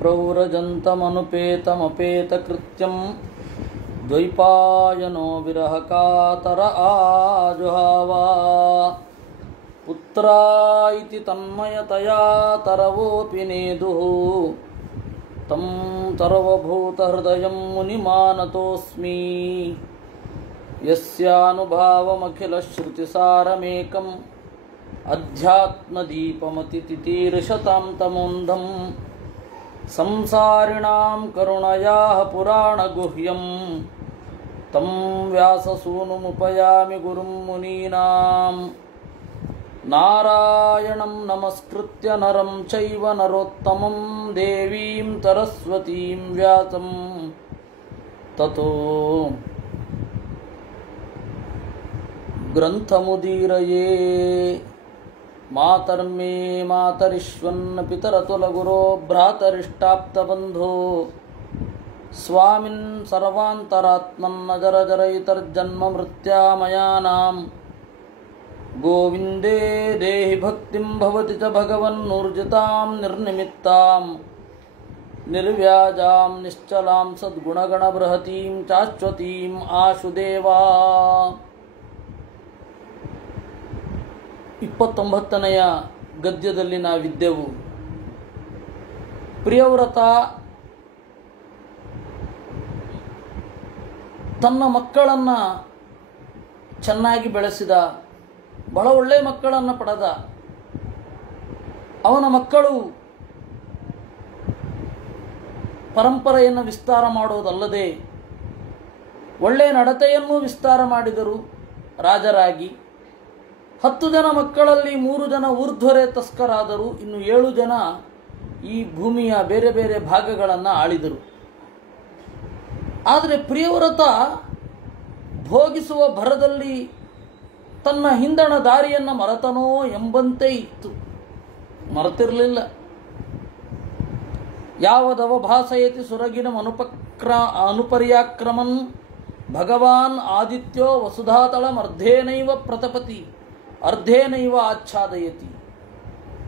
प्रव्रजन्तमनुपेतमपेतकृत्यं द्वैपायनो विरहकातर आजुहावा पुत्रा इति तन्मयतया तरवोऽपि नेदुः तं सर्वभूतहृदयं मुनिमानतोऽस्मि यस्यानुभावमखिलश्रुतिसारमेकम् अध्यात्मदीपमतितितीर्षतां तमोन्धं संसारिणां करुणयाः पुराणगुह्यं तं व्याससूनुमुपयामि गुरुं मुनीनां नारायणं नमस्कृत्य नरं चैव नरोत्तमं देवीं सरस्वतीं व्यासं ततो ग्रन्थमुदीरये मातर्मे मातरिष्वन्न पितरतुलगुरो भ्रातरिष्टाप्तबन्धो स्वामिन् सर्वान्तरात्मन्नजरजरैतर्जन्ममृत्यामयानां गोविन्दे देहि भक्तिं भवति च भगवन्नूर्जितां निर्निमित्तां निर्व्याजां निश्चलां सद्गुणगणबृहतीं शाश्वतीं आशुदेवा 29ನೆಯ ಗದ್ಯದಲ್ಲಿ ನಾವಿದ್ದೆವು. ಪ್ರಿಯವ್ರತ ತನ್ನ ಮಕ್ಕಳನ್ನು ಚೆನ್ನಾಗಿ ಬೆಳೆಸಿದ, ಬಹಳ ಒಳ್ಳೆಯ ಮಕ್ಕಳನ್ನು ಪಡೆದ. ಅವನ ಮಕ್ಕಳು ಪರಂಪರೆಯನ್ನು ವಿಸ್ತಾರ ಮಾಡೋದಲ್ಲದೆ ಒಳ್ಳೆಯ ನಡತೆಯನ್ನು ವಿಸ್ತಾರ ಮಾಡಿದರು ರಾಜರಾಗಿ. 10 ಜನ ಮಕ್ಕಳಲ್ಲಿ 3 ಜನ ಊರ್ಧ್ವರೇ ತಸ್ಕರಾದರು, ಇನ್ನು 7 ಜನ ಈ ಭೂಮಿಯ ಬೇರೆ ಬೇರೆ ಭಾಗಗಳನ್ನು ಆಳಿದರು. ಆದರೆ ಪ್ರಿಯವ್ರತ ಭೋಗಿಸುವ ಭರದಲ್ಲಿ ತನ್ನ ಹಿಂದಣ ದಾರಿಯನ್ನು ಮರೆತನೋ ಎಂಬಂತೆ ಇತ್ತು. ಮರೆತಿರಲಿಲ್ಲ. ಯಾವದವಭಾಸಯತಿ ಸುರಗಿನ ಅನುಪರ್ಯಾಕ್ರಮನ್ ಭಗವಾನ್ ಆದಿತ್ಯೋ ವಸುಧಾತಳಮರ್ಧೇನೈವ ಪ್ರತಪತಿ ಅರ್ಧೇನೈವ ಆಚ್ಛಾದಯತಿ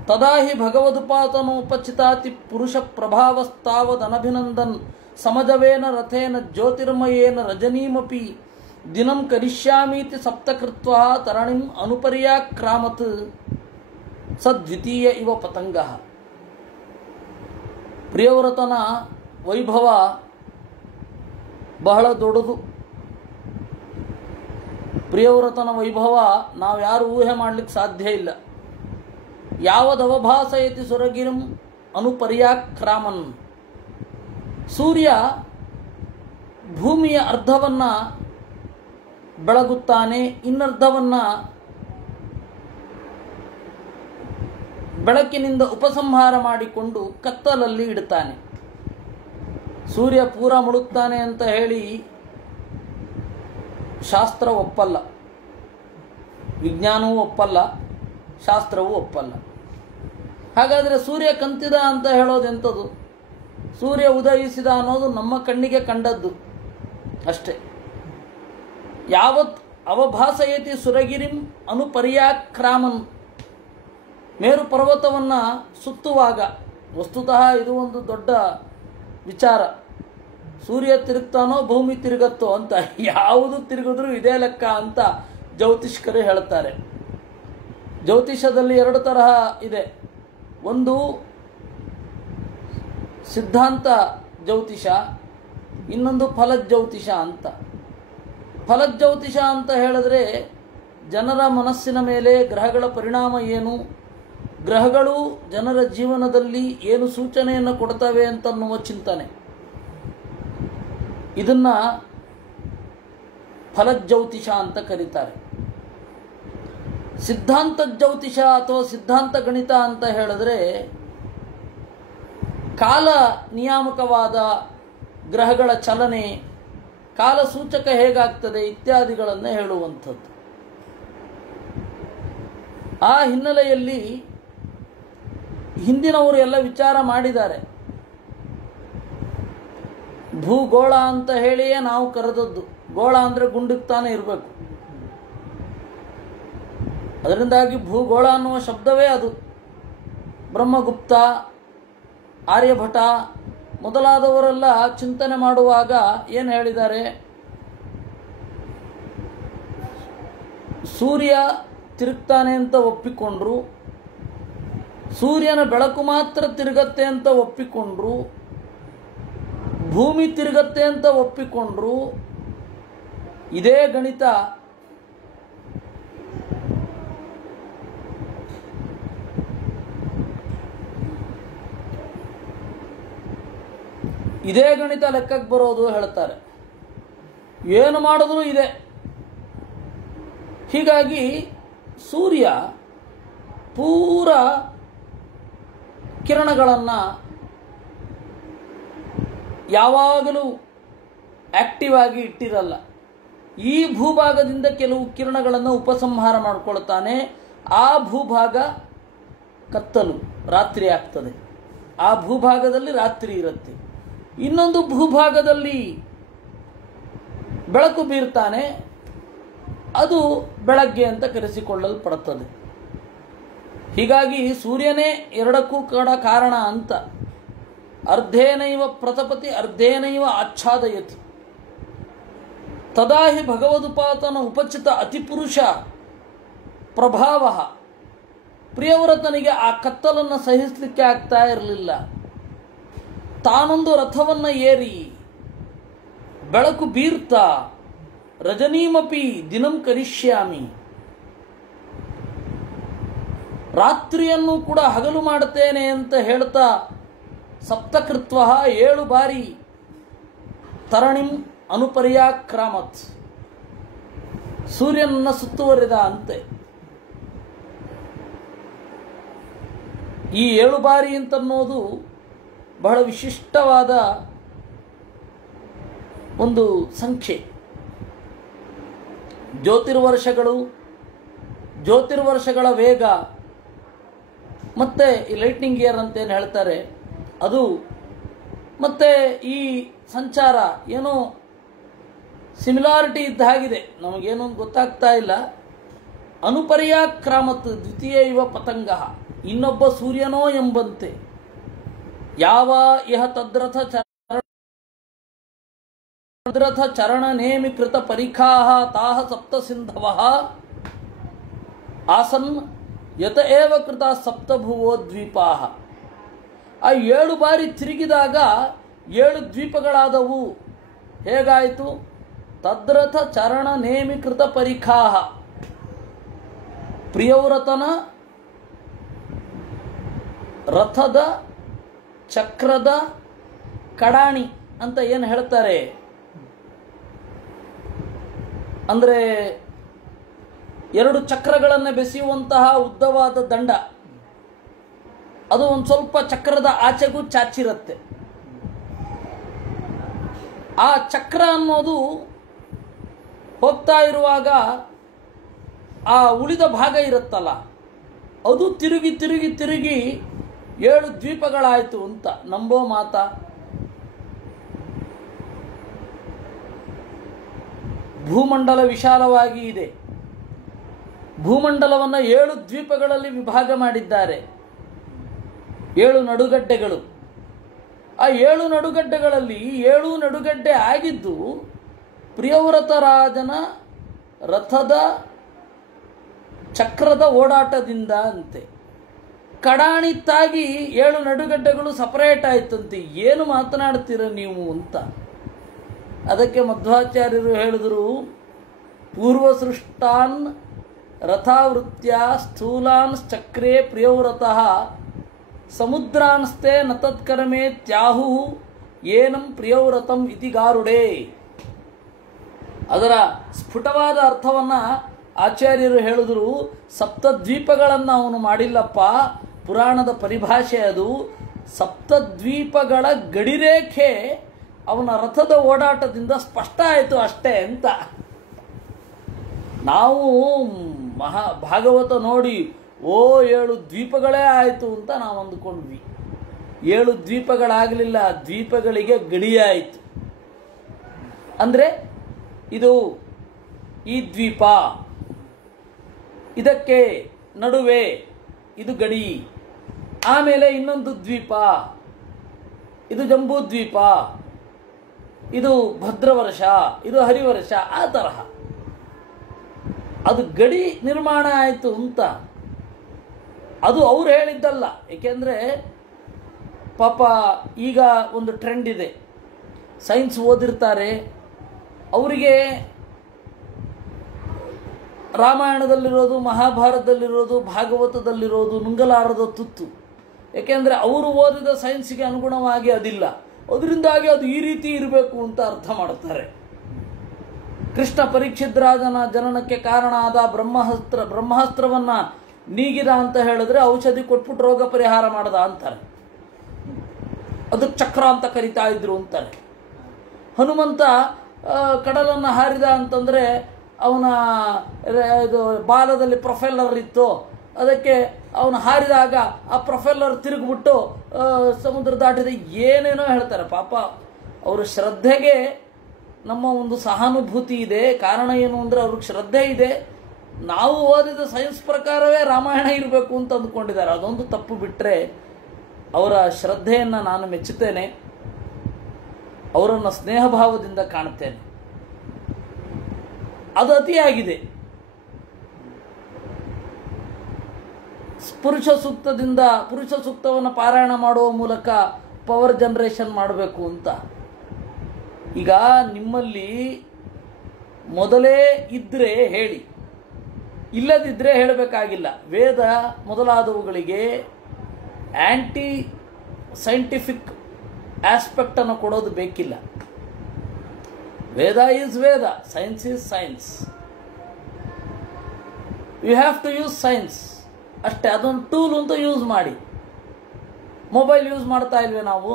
ತದಾ ಹಿ ಭಗವದುಪಾತನೋಪಚಿತಾತಿ ಪುರುಷ ಪ್ರಭಾವಸ್ತಾವದನಭಿನಂದನ್ ಸಮಜವೇನ ರಥೇನ ಜ್ಯೋತಿರ್ಮಯೇನ ರಜನೀಮಪಿ ದಿನಂ ಕರಿಷ್ಯಾಮೀತಿ ಸಪ್ತಕೃತ್ವಾ ತರಣಿಂ ಅನುಪರ್ಯಾಕ್ರಾಮತ್ ಸದ್ವಿತೀಯ ಇವ ಪತಂಗಃ. ಪ್ರಿಯವ್ರತನ ವೈಭವ ಬಹಳ ದೊಡ್ಡದು. ಪ್ರಿಯವ್ರತನ ವೈಭವ ನಾವು ಯಾರು ಊಹೆ ಮಾಡಲಿಕ್ಕೆ ಸಾಧ್ಯ ಇಲ್ಲ. ಯಾವದವಭಾಸಯತಿ ಸುರಗಿರಂ ಅನುಪರ್ಯಾಕ್ರಾಮನ್. ಸೂರ್ಯ ಭೂಮಿಯ ಅರ್ಧವನ್ನು ಬೆಳಗುತ್ತಾನೆ, ಇನ್ನರ್ಧವನ್ನು ಬೆಳಕಿನಿಂದ ಉಪಸಂಹಾರ ಮಾಡಿಕೊಂಡು ಕತ್ತಲಲ್ಲಿ ಇಡುತ್ತಾನೆ. ಸೂರ್ಯ ಪೂರ ಮುಳುಗ್ತಾನೆ ಅಂತ ಹೇಳಿ ಶಾಸ್ತ್ರ ಒಪ್ಪಲ್ಲ, ವಿಜ್ಞಾನವೂ ಒಪ್ಪಲ್ಲ, ಶಾಸ್ತ್ರವೂ ಒಪ್ಪಲ್ಲ. ಹಾಗಾದರೆ ಸೂರ್ಯ ಕಂತಿದ ಅಂತ ಹೇಳೋದೆಂಥದ್ದು? ಸೂರ್ಯ ಉದಯಿಸಿದ ಅನ್ನೋದು ನಮ್ಮ ಕಣ್ಣಿಗೆ ಕಂಡದ್ದು ಅಷ್ಟೇ. ಯಾವತ್ ಅವಭಾಸಯತಿ ಸುರಗಿರಿಂ ಅನುಪರ್ಯಾಕ್ರಾಮನ್. ಮೇರು ಪರ್ವತವನ್ನು ಸುತ್ತುವಾಗ, ವಸ್ತುತಃ ಇದು ಒಂದು ದೊಡ್ಡ ವಿಚಾರ. ಸೂರ್ಯ ತಿರುಗ್ತಾನೋ ಭೂಮಿ ತಿರುಗತ್ತೋ ಅಂತ, ಯಾವುದು ತಿರುಗಿದ್ರೂ ಇದೇ ಲೆಕ್ಕ ಅಂತ ಜ್ಯೋತಿಷ್ಕರು ಹೇಳ್ತಾರೆ. ಜ್ಯೋತಿಷದಲ್ಲಿ 2 ತರಹ ಇದೆ. ಒಂದು ಸಿದ್ಧಾಂತ ಜ್ಯೋತಿಷ, ಇನ್ನೊಂದು ಫಲಜ್ಯೋತಿಷ ಅಂತ. ಫಲಜ್ಯೋತಿಷ ಅಂತ ಹೇಳಿದ್ರೆ ಜನರ ಮನಸ್ಸಿನ ಮೇಲೆ ಗ್ರಹಗಳ ಪರಿಣಾಮ ಏನು, ಗ್ರಹಗಳು ಜನರ ಜೀವನದಲ್ಲಿ ಏನು ಸೂಚನೆಯನ್ನು ಕೊಡ್ತವೆ ಅಂತನ್ನುವ ಚಿಂತನೆ. ಇದನ್ನು ಫಲಜ್ಯೋತಿಷ ಅಂತ ಕರೀತಾರೆ. ಸಿದ್ಧಾಂತ ಜ್ಯೋತಿಷ ಅಥವಾ ಸಿದ್ಧಾಂತ ಗಣಿತ ಅಂತ ಹೇಳಿದ್ರೆ ಕಾಲ ನಿಯಾಮಕವಾದ ಗ್ರಹಗಳ ಚಲನೆ, ಕಾಲ ಸೂಚಕ ಹೇಗಾಗ್ತದೆ ಇತ್ಯಾದಿಗಳನ್ನು ಹೇಳುವಂಥದ್ದು. ಆ ಹಿನ್ನೆಲೆಯಲ್ಲಿ ಹಿಂದಿನವರು ಎಲ್ಲ ವಿಚಾರ ಮಾಡಿದ್ದಾರೆ. ಭೂಗೋಳ ಅಂತ ಹೇಳಿಯೇ ನಾವು ಕರೆದದ್ದು. ಗೋಳ ಅಂದರೆ ಗುಂಡಿಗೆ ತಾನೇ ಇರಬೇಕು. ಅದರಿಂದಾಗಿ ಭೂಗೋಳ ಅನ್ನುವ ಶಬ್ದವೇ ಅದು. ಬ್ರಹ್ಮಗುಪ್ತ, ಆರ್ಯಭಟ ಮೊದಲಾದವರೆಲ್ಲ ಚಿಂತನೆ ಮಾಡುವಾಗ ಏನು ಹೇಳಿದ್ದಾರೆ? ಸೂರ್ಯ ತಿರುಗ್ತಾನೆ ಅಂತ ಒಪ್ಪಿಕೊಂಡ್ರು, ಸೂರ್ಯನ ಬೆಳಕು ಮಾತ್ರ ತಿರುಗತ್ತೆ ಅಂತ ಒಪ್ಪಿಕೊಂಡ್ರು, ಭೂಮಿ ತಿರುಗತ್ತೆ ಅಂತ ಒಪ್ಪಿಕೊಂಡ್ರು. ಇದೇ ಗಣಿತ ಲೆಕ್ಕಕ್ಕೆ ಬರೋದು ಹೇಳ್ತಾರೆ. ಏನು ಮಾಡಿದ್ರು ಇದೆ. ಹೀಗಾಗಿ ಸೂರ್ಯ ಪೂರ ಕಿರಣಗಳನ್ನು ಯಾವಾಗಲೂ ಆಕ್ಟಿವ್ ಆಗಿ ಇಟ್ಟಿರಲ್ಲ. ಈ ಭೂಭಾಗದಿಂದ ಕೆಲವು ಕಿರಣಗಳನ್ನು ಉಪಸಂಹಾರ ಮಾಡಿಕೊಳ್ತಾನೆ. ಆ ಭೂಭಾಗ ಕತ್ತಲು, ರಾತ್ರಿ ಆಗ್ತದೆ. ಆ ಭೂಭಾಗದಲ್ಲಿ ರಾತ್ರಿ ಇರುತ್ತೆ. ಇನ್ನೊಂದು ಭೂಭಾಗದಲ್ಲಿ ಬೆಳಕು ಬೀರ್ತಾನೆ, ಅದು ಬೆಳಗ್ಗೆ ಅಂತ ಕರೆಸಿಕೊಳ್ಳಲ್ಪಡುತ್ತದೆ. ಹೀಗಾಗಿ ಸೂರ್ಯನೇ ಎರಡಕ್ಕೂ ಕೂಡ ಕಾರಣ ಅಂತ. ಅರ್ಧೇನೈವ ಪ್ರತಪತಿ ಅರ್ಧೇನೈವ ಆಚ್ಛಾದಯತಿ ತದಾ ಹಿ ಭಗವದುಪಾತನ ಉಪಚಿತ ಅತಿಪುರುಷ ಪ್ರಭಾವ. ಪ್ರಿಯವ್ರತನಿಗೆ ಆ ಕತ್ತಲನ್ನು ಸಹಿಸಲಿಕ್ಕೆ ಆಗ್ತಾ ಇರಲಿಲ್ಲ. ತಾನೊಂದು ರಥವನ್ನು ಏರಿ ಬೆಳಕು ಬೀರ್ತಾ ರಜನೀಮಪಿ ದಿನಂ ಕರಿಷ್ಯಾಮಿ, ರಾತ್ರಿಯನ್ನು ಕೂಡ ಹಗಲು ಮಾಡುತ್ತೇನೆ ಅಂತ ಹೇಳ್ತಾ ಸಪ್ತಕೃತ್ವ 7 ಬಾರಿ ತರಣಿಂ ಅನುಪರ್ಯಾಕ್ರಾಮತ್, ಸೂರ್ಯನನ್ನು ಸುತ್ತುವರಿದ ಅಂತೆ. ಈ 7 ಬಾರಿ ಅಂತನ್ನೋದು ಬಹಳ ವಿಶಿಷ್ಟವಾದ ಒಂದು ಸಂಖ್ಯೆ. ಜ್ಯೋತಿರ್ವರ್ಷಗಳ ವೇಗ ಮತ್ತೆ ಈ ಲೈಟ್ನಿಂಗ್ ಇಯರ್ ಅಂತ ಏನು ಹೇಳ್ತಾರೆ ಅದು, ಮತ್ತೆ ಈ ಸಂಚಾರ ಏನೋ ಸಿಮಿಲಾರಿಟಿ ಇದ್ದ ಹಾಗಿದೆ, ನಮಗೇನು ಗೊತ್ತಾಗ್ತಾ ಇಲ್ಲ. ಅನುಪರ್ಯಾಕ್ರಾಮತ್ ದ್ವಿತೀಯ ಇವ ಪತಂಗ, ಇನ್ನೊಬ್ಬ ಸೂರ್ಯನೋ ಎಂಬಂತೆ. ಯಾವ ಇಹ ತದ್ರಥ ಚರಣ ನೇಮಿ ಕೃತ ಪರಿಖಾಹ ತಾಹ ಸಪ್ತ ಸಿಂಧವಃ ಆಸನ್ ಯತ ಏವ ಕೃತ ಸಪ್ತಭುವೋ ದ್ವೀಪಾಹ. ಆ 7 ಬಾರಿ ತಿರುಗಿದಾಗ 7 ದ್ವೀಪಗಳಾದವು. ಹೇಗಾಯಿತು? ತದ್ರಥ ಚರಣ ನೇಮಿಕೃತ ಪರಿಖಾಹ, ಪ್ರಿಯವ್ರತನ ರಥದ ಚಕ್ರದ ಕಡಾಣಿ ಅಂತ ಏನು ಹೇಳ್ತಾರೆ ಅಂದರೆ 2 ಚಕ್ರಗಳನ್ನು ಬೆಸೆಯುವಂತಹ ಉದ್ದವಾದ ದಂಡ, ಅದು ಒಂದು ಸ್ವಲ್ಪ ಚಕ್ರದ ಆಚೆಗೂ ಚಾಚಿರುತ್ತೆ. ಆ ಚಕ್ರ ಅನ್ನೋದು ಹೋಗ್ತಾ ಇರುವಾಗ ಆ ಉಳಿದ ಭಾಗ ಇರುತ್ತಲ್ಲ, ಅದು ತಿರುಗಿ 7 ದ್ವೀಪಗಳಾಯಿತು ಅಂತ ನಂಬೋ ಮಾತಾ? ಭೂಮಂಡಲ ವಿಶಾಲವಾಗಿ ಇದೆ. ಭೂಮಂಡಲವನ್ನು 7 ದ್ವೀಪಗಳಲ್ಲಿ ವಿಭಾಗ ಮಾಡಿದ್ದಾರೆ. 7 ನಡುಗಡ್ಡೆಗಳು. ಆ 7 ನಡುಗಡ್ಡೆಗಳಲ್ಲಿ 7 ನಡುಗಡ್ಡೆ ಆಗಿದ್ದು ಪ್ರಿಯವ್ರತ ರಾಜನ ರಥದ ಚಕ್ರದ ಓಡಾಟದಿಂದ ಅಂತೆ. ಕಡಾಣಿತ್ತಾಗಿ 7 ನಡುಗಡ್ಡೆಗಳು ಸಪರೇಟ್ ಆಯ್ತಂತೆ. ಏನು ಮಾತನಾಡ್ತೀರ ನೀವು ಅಂತ. ಅದಕ್ಕೆ ಮಧ್ವಾಚಾರ್ಯರು ಹೇಳಿದರು, ಪೂರ್ವಸೃಷ್ಟಾನ್ ರಥಾವೃತ್ಯ ಸ್ಥೂಲಾನ್ ಚಕ್ರೇ ಪ್ರಿಯವ್ರತಃ ಸಮುದ್ರಾನ್ಸ್ತೆ ನ ತತ್ಕರ್ಮೇ ತ್ಯಾಹು ಏನಂ ಪ್ರಿಯವ್ರತಂ ಇತಿ ಗಾರುಡೆ. ಅದರ ಸ್ಫುಟವಾದ ಅರ್ಥವನ್ನು ಆಚಾರ್ಯರು ಹೇಳಿದರು. ಸಪ್ತದ್ವೀಪಗಳನ್ನು ಅವನು ಮಾಡಿಲ್ಲಪ್ಪ, ಪುರಾಣದ ಪರಿಭಾಷೆ ಅದು. ಸಪ್ತದ್ವೀಪಗಳ ಗಡಿರೇಖೆ ಅವನ ರಥದ ಓಡಾಟದಿಂದ ಸ್ಪಷ್ಟ ಆಯಿತು ಅಷ್ಟೇ ಅಂತ. ನಾವು ಭಾಗವತ ನೋಡಿ 7 ದ್ವೀಪಗಳೇ ಆಯಿತು ಅಂತ ನಾವು ಅಂದುಕೊಂಡ್ವಿ. 7 ದ್ವೀಪಗಳಾಗಲಿಲ್ಲ, ದ್ವೀಪಗಳಿಗೆ ಗಡಿಯಾಯಿತು. ಅಂದರೆ ಇದು ಈ ದ್ವೀಪ, ಇದಕ್ಕೆ ನಡುವೆ ಇದು ಗಡಿ, ಆಮೇಲೆ ಇನ್ನೊಂದು ದ್ವೀಪ, ಇದು ಜಂಬೂದ್ವೀಪ, ಇದು ಭದ್ರವರ್ಷ, ಇದು ಹರಿವರ್ಷ, ಆ ತರಹ ಅದು ಗಡಿ ನಿರ್ಮಾಣ ಆಯಿತು ಅಂತ. ಅದು ಅವ್ರು ಹೇಳಿದ್ದಲ್ಲ. ಏಕೆಂದರೆ ಪಾಪ ಈಗ ಒಂದು ಟ್ರೆಂಡ್ ಇದೆ, ಸೈನ್ಸ್ ಓದಿರ್ತಾರೆ, ಅವರಿಗೆ ರಾಮಾಯಣದಲ್ಲಿರೋದು, ಮಹಾಭಾರತದಲ್ಲಿರೋದು, ಭಾಗವತದಲ್ಲಿರೋದು ನುಂಗಲಾರದ ತುತ್ತು. ಏಕೆಂದರೆ ಅವರು ಓದಿದ ಸೈನ್ಸ್ಗೆ ಅನುಗುಣವಾಗಿ ಅದಿಲ್ಲ, ಅದರಿಂದಾಗಿ ಅದು ಈ ರೀತಿ ಇರಬೇಕು ಅಂತ ಅರ್ಥ ಮಾಡ್ತಾರೆ. ಕೃಷ್ಣ ಪರೀಕ್ಷಿತ್ ರಾಜನ ಜನನಕ್ಕೆ ಕಾರಣ ಆದ ಬ್ರಹ್ಮಾಸ್ತ್ರವನ್ನು ನೀಗಿದ ಅಂತ ಹೇಳಿದ್ರೆ ಔಷಧಿ ಕೊಟ್ಬಿಟ್ಟು ರೋಗ ಪರಿಹಾರ ಮಾಡದ ಅಂತಾರೆ. ಅದಕ್ಕೆ ಚಕ್ರ ಅಂತ ಕರಿತಾ ಇದ್ರು ಅಂತಾರೆ. ಹನುಮಂತ ಕಡಲನ್ನು ಹಾರಿದ ಅಂತಂದರೆ ಅವನ ಇದು ಬಾಲದಲ್ಲಿ ಪ್ರೊಫೆಲ್ಲರ್ ಇತ್ತು, ಅದಕ್ಕೆ ಅವನು ಹಾರಿದಾಗ ಆ ಪ್ರೊಫೆಲ್ಲರ್ ತಿರುಗಿಬಿಟ್ಟು ಸಮುದ್ರ ದಾಟಿದ, ಏನೇನೋ ಹೇಳ್ತಾರೆ. ಪಾಪ ಅವರ ಶ್ರದ್ಧೆಗೆ ನಮ್ಮ ಒಂದು ಸಹಾನುಭೂತಿ ಇದೆ. ಕಾರಣ ಏನು ಅಂದರೆ ಅವ್ರಿಗೆ ಶ್ರದ್ಧೆ ಇದೆ. ನಾವು ಓದಿದ ಸೈನ್ಸ್ ಪ್ರಕಾರವೇ ರಾಮಾಯಣ ಇರಬೇಕು ಅಂತ ಅಂದ್ಕೊಂಡಿದ್ದಾರೆ. ಅದೊಂದು ತಪ್ಪು ಬಿಟ್ಟರೆ ಅವರ ಶ್ರದ್ಧೆಯನ್ನು ನಾನು ಮೆಚ್ಚುತ್ತೇನೆ, ಅವರನ್ನು ಸ್ನೇಹಭಾವದಿಂದ ಕಾಣುತ್ತೇನೆ. ಅದು ಅತಿಯಾಗಿದೆ. ಪುರುಷ ಸೂಕ್ತವನ್ನು ಪಾರಾಯಣ ಮಾಡುವ ಮೂಲಕ ಪವರ್ ಜನರೇಷನ್ ಮಾಡಬೇಕು ಅಂತ. ಈಗ ನಿಮ್ಮಲ್ಲಿ ಮೊದಲೇ ಇದ್ದರೆ ಹೇಳಿ, ಇಲ್ಲದಿದ್ದರೆ ಹೇಳಬೇಕಾಗಿಲ್ಲ. ವೇದ ಮೊದಲಾದವುಗಳಿಗೆ ಆ್ಯಂಟಿ ಸೈಂಟಿಫಿಕ್ ಆಸ್ಪೆಕ್ಟನ್ನು ಕೊಡೋದು ಬೇಕಿಲ್ಲ. Veda is Veda, science is science. You have to use science ಅಷ್ಟೇ. ಅದೊಂದು ಟೂಲ್ ಅಂತ ಯೂಸ್ ಮಾಡಿ. ಮೊಬೈಲ್ ಯೂಸ್ ಮಾಡ್ತಾ ಇಲ್ವೇ ನಾವು?